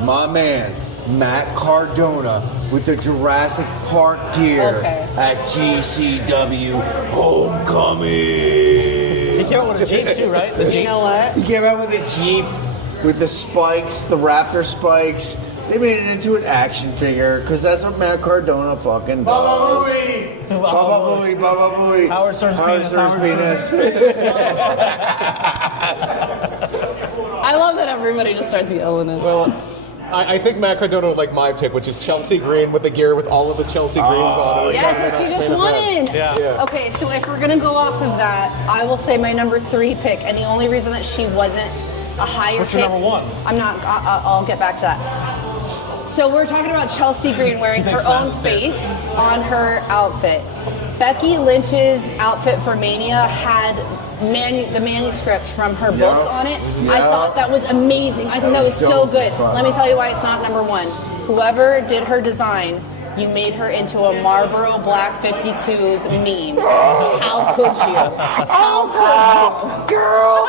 My man, Matt Cardona with the Jurassic Park gear Okay. at GCW Homecoming. He came out with a Jeep too, right? The You Jeep. know what? He came out with a Jeep with the spikes, the Raptor spikes. They made it into an action figure because that's what Matt Cardona fucking does. Baba Booey, Baba Booey. Howard Stern's penis, Howard penis. I love that everybody just starts yelling it. Well, I think Matt Cardona would like my pick, which is Chelsea Green with the gear with all of the Chelsea Greens on it. Yes, that you just wanted. Yeah. Okay, so if we're gonna go off of that, I will say my number 3 pick, and the only reason that she wasn't a higher What's pick. your number one? I'm not. I'll get back to that. So we're talking about Chelsea Green wearing her Thanks, own Matt. face on her outfit. Becky Lynch's outfit for Mania had the manuscript from her book Yeah. on it. I Yeah. thought that was amazing. I think that was so dope. good. Let me tell you why it's not number 1. Whoever did her design, you made her into a Marlboro Black 52's meme. How could you? How could you? Girl.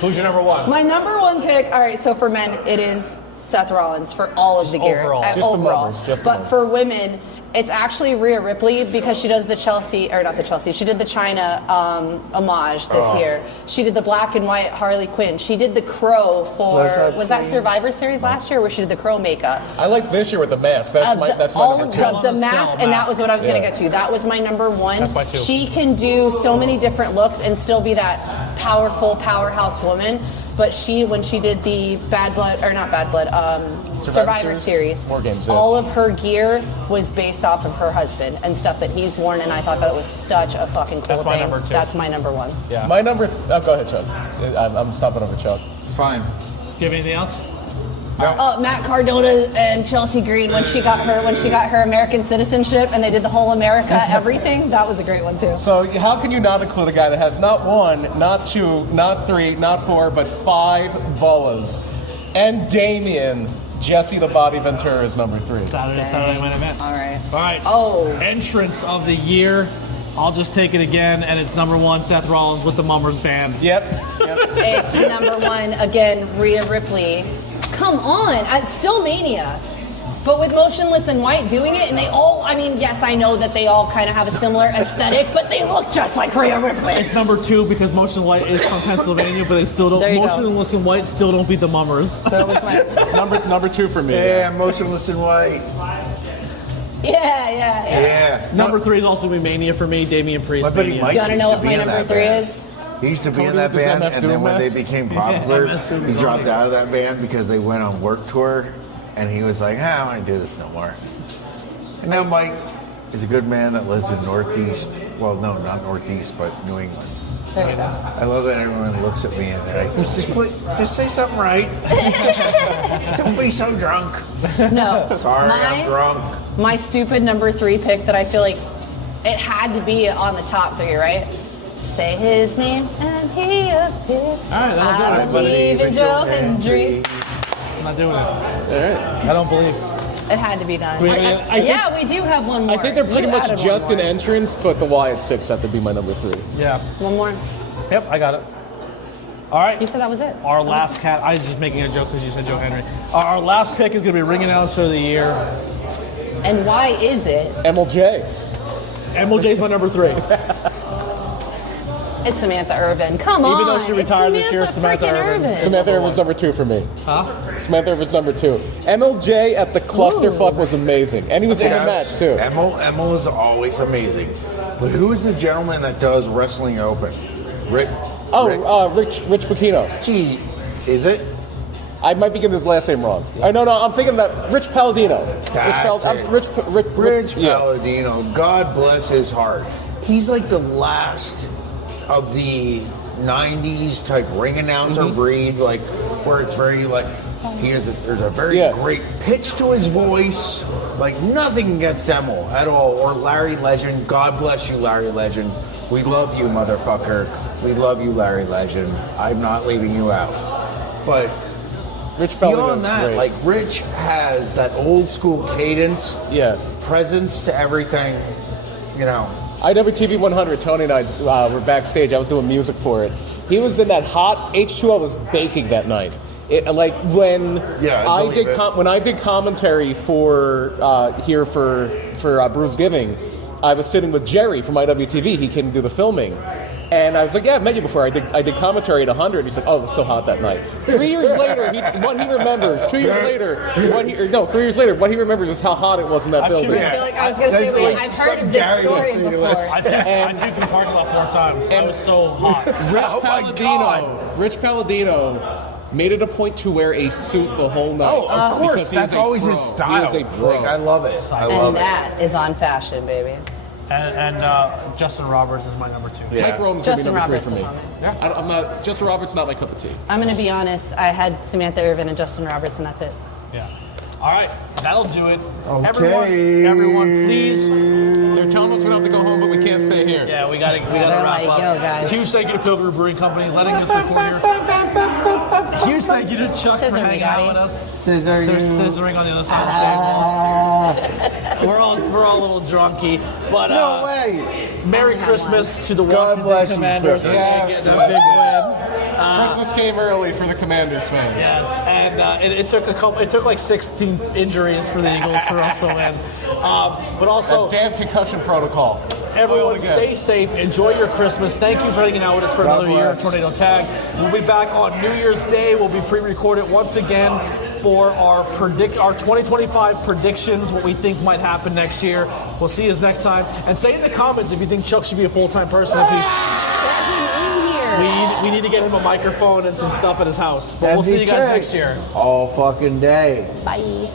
Who's your number one? My number 1 pick, all right, so for men, it is Seth Rollins for all of the gear. overall. Uh, Just the overall. mummers, just the But mummers. for women, it's actually Rhea Ripley because she does the Chelsea, or not the Chelsea, she did the China homage this year. She did the black and white Harley Quinn. She did the Crow for, was that Survivor Series last year where she did the Crow makeup? I like this year with the mask. That's my all number of 2. the mask, and that was what I was going to Yeah. get to. That was my number 1. That's my 2. She can do so many different looks and still be that powerful powerhouse woman. But when she did the Survivor Series, War Games, yeah. all of her gear was based off of her husband and stuff that he's worn, and I thought that was such a fucking cool That's my thing. number 2. That's my number 1. Yeah. My number. Oh, go ahead, Chuck. I'm stopping over Chuck. It's fine. Do you have anything else? Matt Cardona and Chelsea Green when she got her American citizenship and they did the whole America everything. That was a great one too. So how can you not include a guy that has not 1, not 2, not 3, not 4, but 5 boas? And Damien, Jesse the Body Ventura is number 3. Saturday Night Event. All right. All right. Oh. Entrance of the year. I'll just take it again, and it's number 1, Seth Rollins with the Mummers Band. Yep. It's number 1 again, Rhea Ripley. Come on, it's still Mania. But with Motionless in White doing it, and they all, I mean, yes, I know that they all kind of have a similar aesthetic, but they look just like Rhea Ripley. It's number 2 because Motion in White is from Pennsylvania, but they still don't. Motionless in White still don't beat the Mummers. That was my number 2 for me. Yeah, Motionless in White. Yeah. Number 3 is also be Mania for me. Damian Priest. My buddy Mania. Mike Do you want to know used what to my be in number that 3 band. is? He used to be Tony in that with his band, MF and then when they Doom became popular, MF Doom he dropped out of that band because they went on work tour, and he was like, I don't want to do this no more. And now Mike is a good man that lives in Northeast. Well, no, not Northeast, but New England. There you go. I love that everyone looks at me and they're like, just say something right. Don't be so drunk. No. Sorry, I'm drunk. My stupid number 3 pick that I feel like it had to be on the top 3, right? Say his name and he appears. All right, that'll do I it. believe in Joe Hendry. I'm not doing it. All right. I don't believe. It had to be done. We do have one more. I think they're pretty You much added one just an more. entrance, but the Wyatt 6 have to be my number 3. Yeah. One more. Yep, I got it. All right. You said that was it. Our last cat. I was just making a joke because you said Joe Henry. Our last pick is going to be Ring Announcer of the Year. And why is it? MLJ. MLJ's my number 3. It's Samantha Irvin. Come on. Even though she retired it's this year, Samantha freaking Irvin. Samantha Irvin's number 2 for me. Huh? Samantha Irvin's number 2. MLJ at the clusterfuck was amazing, and he was in the match too. Emil is always amazing. But who is the gentleman that does Wrestling Open? Rich Bacchino. Gee, is it? I might be getting his last name wrong. No, I'm thinking that Rich Palladino. That's it. Rich yeah. Palladino, God bless his heart. He's like the last of the 90s type ring announcer breed, like where it's very like there's a very great pitch to his voice, like nothing against Emil at all, or Larry Legend. God bless you, Larry Legend. We love you, motherfucker. We love you, Larry Legend. I'm not leaving you out. But Rich beyond that, great. like Rich has that old school cadence, presence to everything, you know. IWTV 100, Tony and I were backstage. I was doing music for it. He was in that hot H2O was baking that night. When I did commentary for here for Bruce Giving, I was sitting with Jerry from IWTV. He came to do the filming. And I was like, I've met you before. I did commentary at 100. He's like, oh, it was so hot that night. 3 years later, what he remembers. 2 years later, 3 years later, what he remembers is how hot it was in that building. I feel like I was going to say, wait, I've heard of this story before. I puked in the parking lot 4 times. I was so hot. Rich Palladino made it a point to wear a suit the whole night. Oh, of course. That's always his style. He is a pro. Like, I love it. And that is on fashion, baby. And Justin Roberts is my number 2. Yeah. Mike Roman's Justin number 3 Roberts for me. is on there. I'm not. Justin Roberts not my cup of tea. I'm going to be honest. I had Samantha Irvin and Justin Roberts, and that's it. Yeah. All right, that'll do it. Okay. Everyone, please. They're telling us we don't have to go home, but we can't stay here. Yeah, we gotta they're wrap like, up. yo, guys. Huge thank you to Pilgrim Brewing Company letting us record here. Huge thank you to Chuck for hanging out with us. Scissor. They're scissoring on the other side of the table. We're all a little drunky, but No way. Merry Christmas to the God Washington bless you, Commanders. Chris. They're getting a big win. Christmas came early for the Commanders fans. Yes, and it took like 16 injuries for the Eagles to also win. But also, That damn concussion protocol. everyone, stay safe. Enjoy your Christmas. Thank you for hanging out with us for another year of Tornado Tag. We'll be back on New Year's Day. We'll be pre-recorded once again for our 2025 predictions, what we think might happen next year. We'll see you next time. And say in the comments if you think Chuck should be a full-time person. If we need to get him a microphone and some stuff at his house. But we'll see you guys next year. All fucking day. Bye.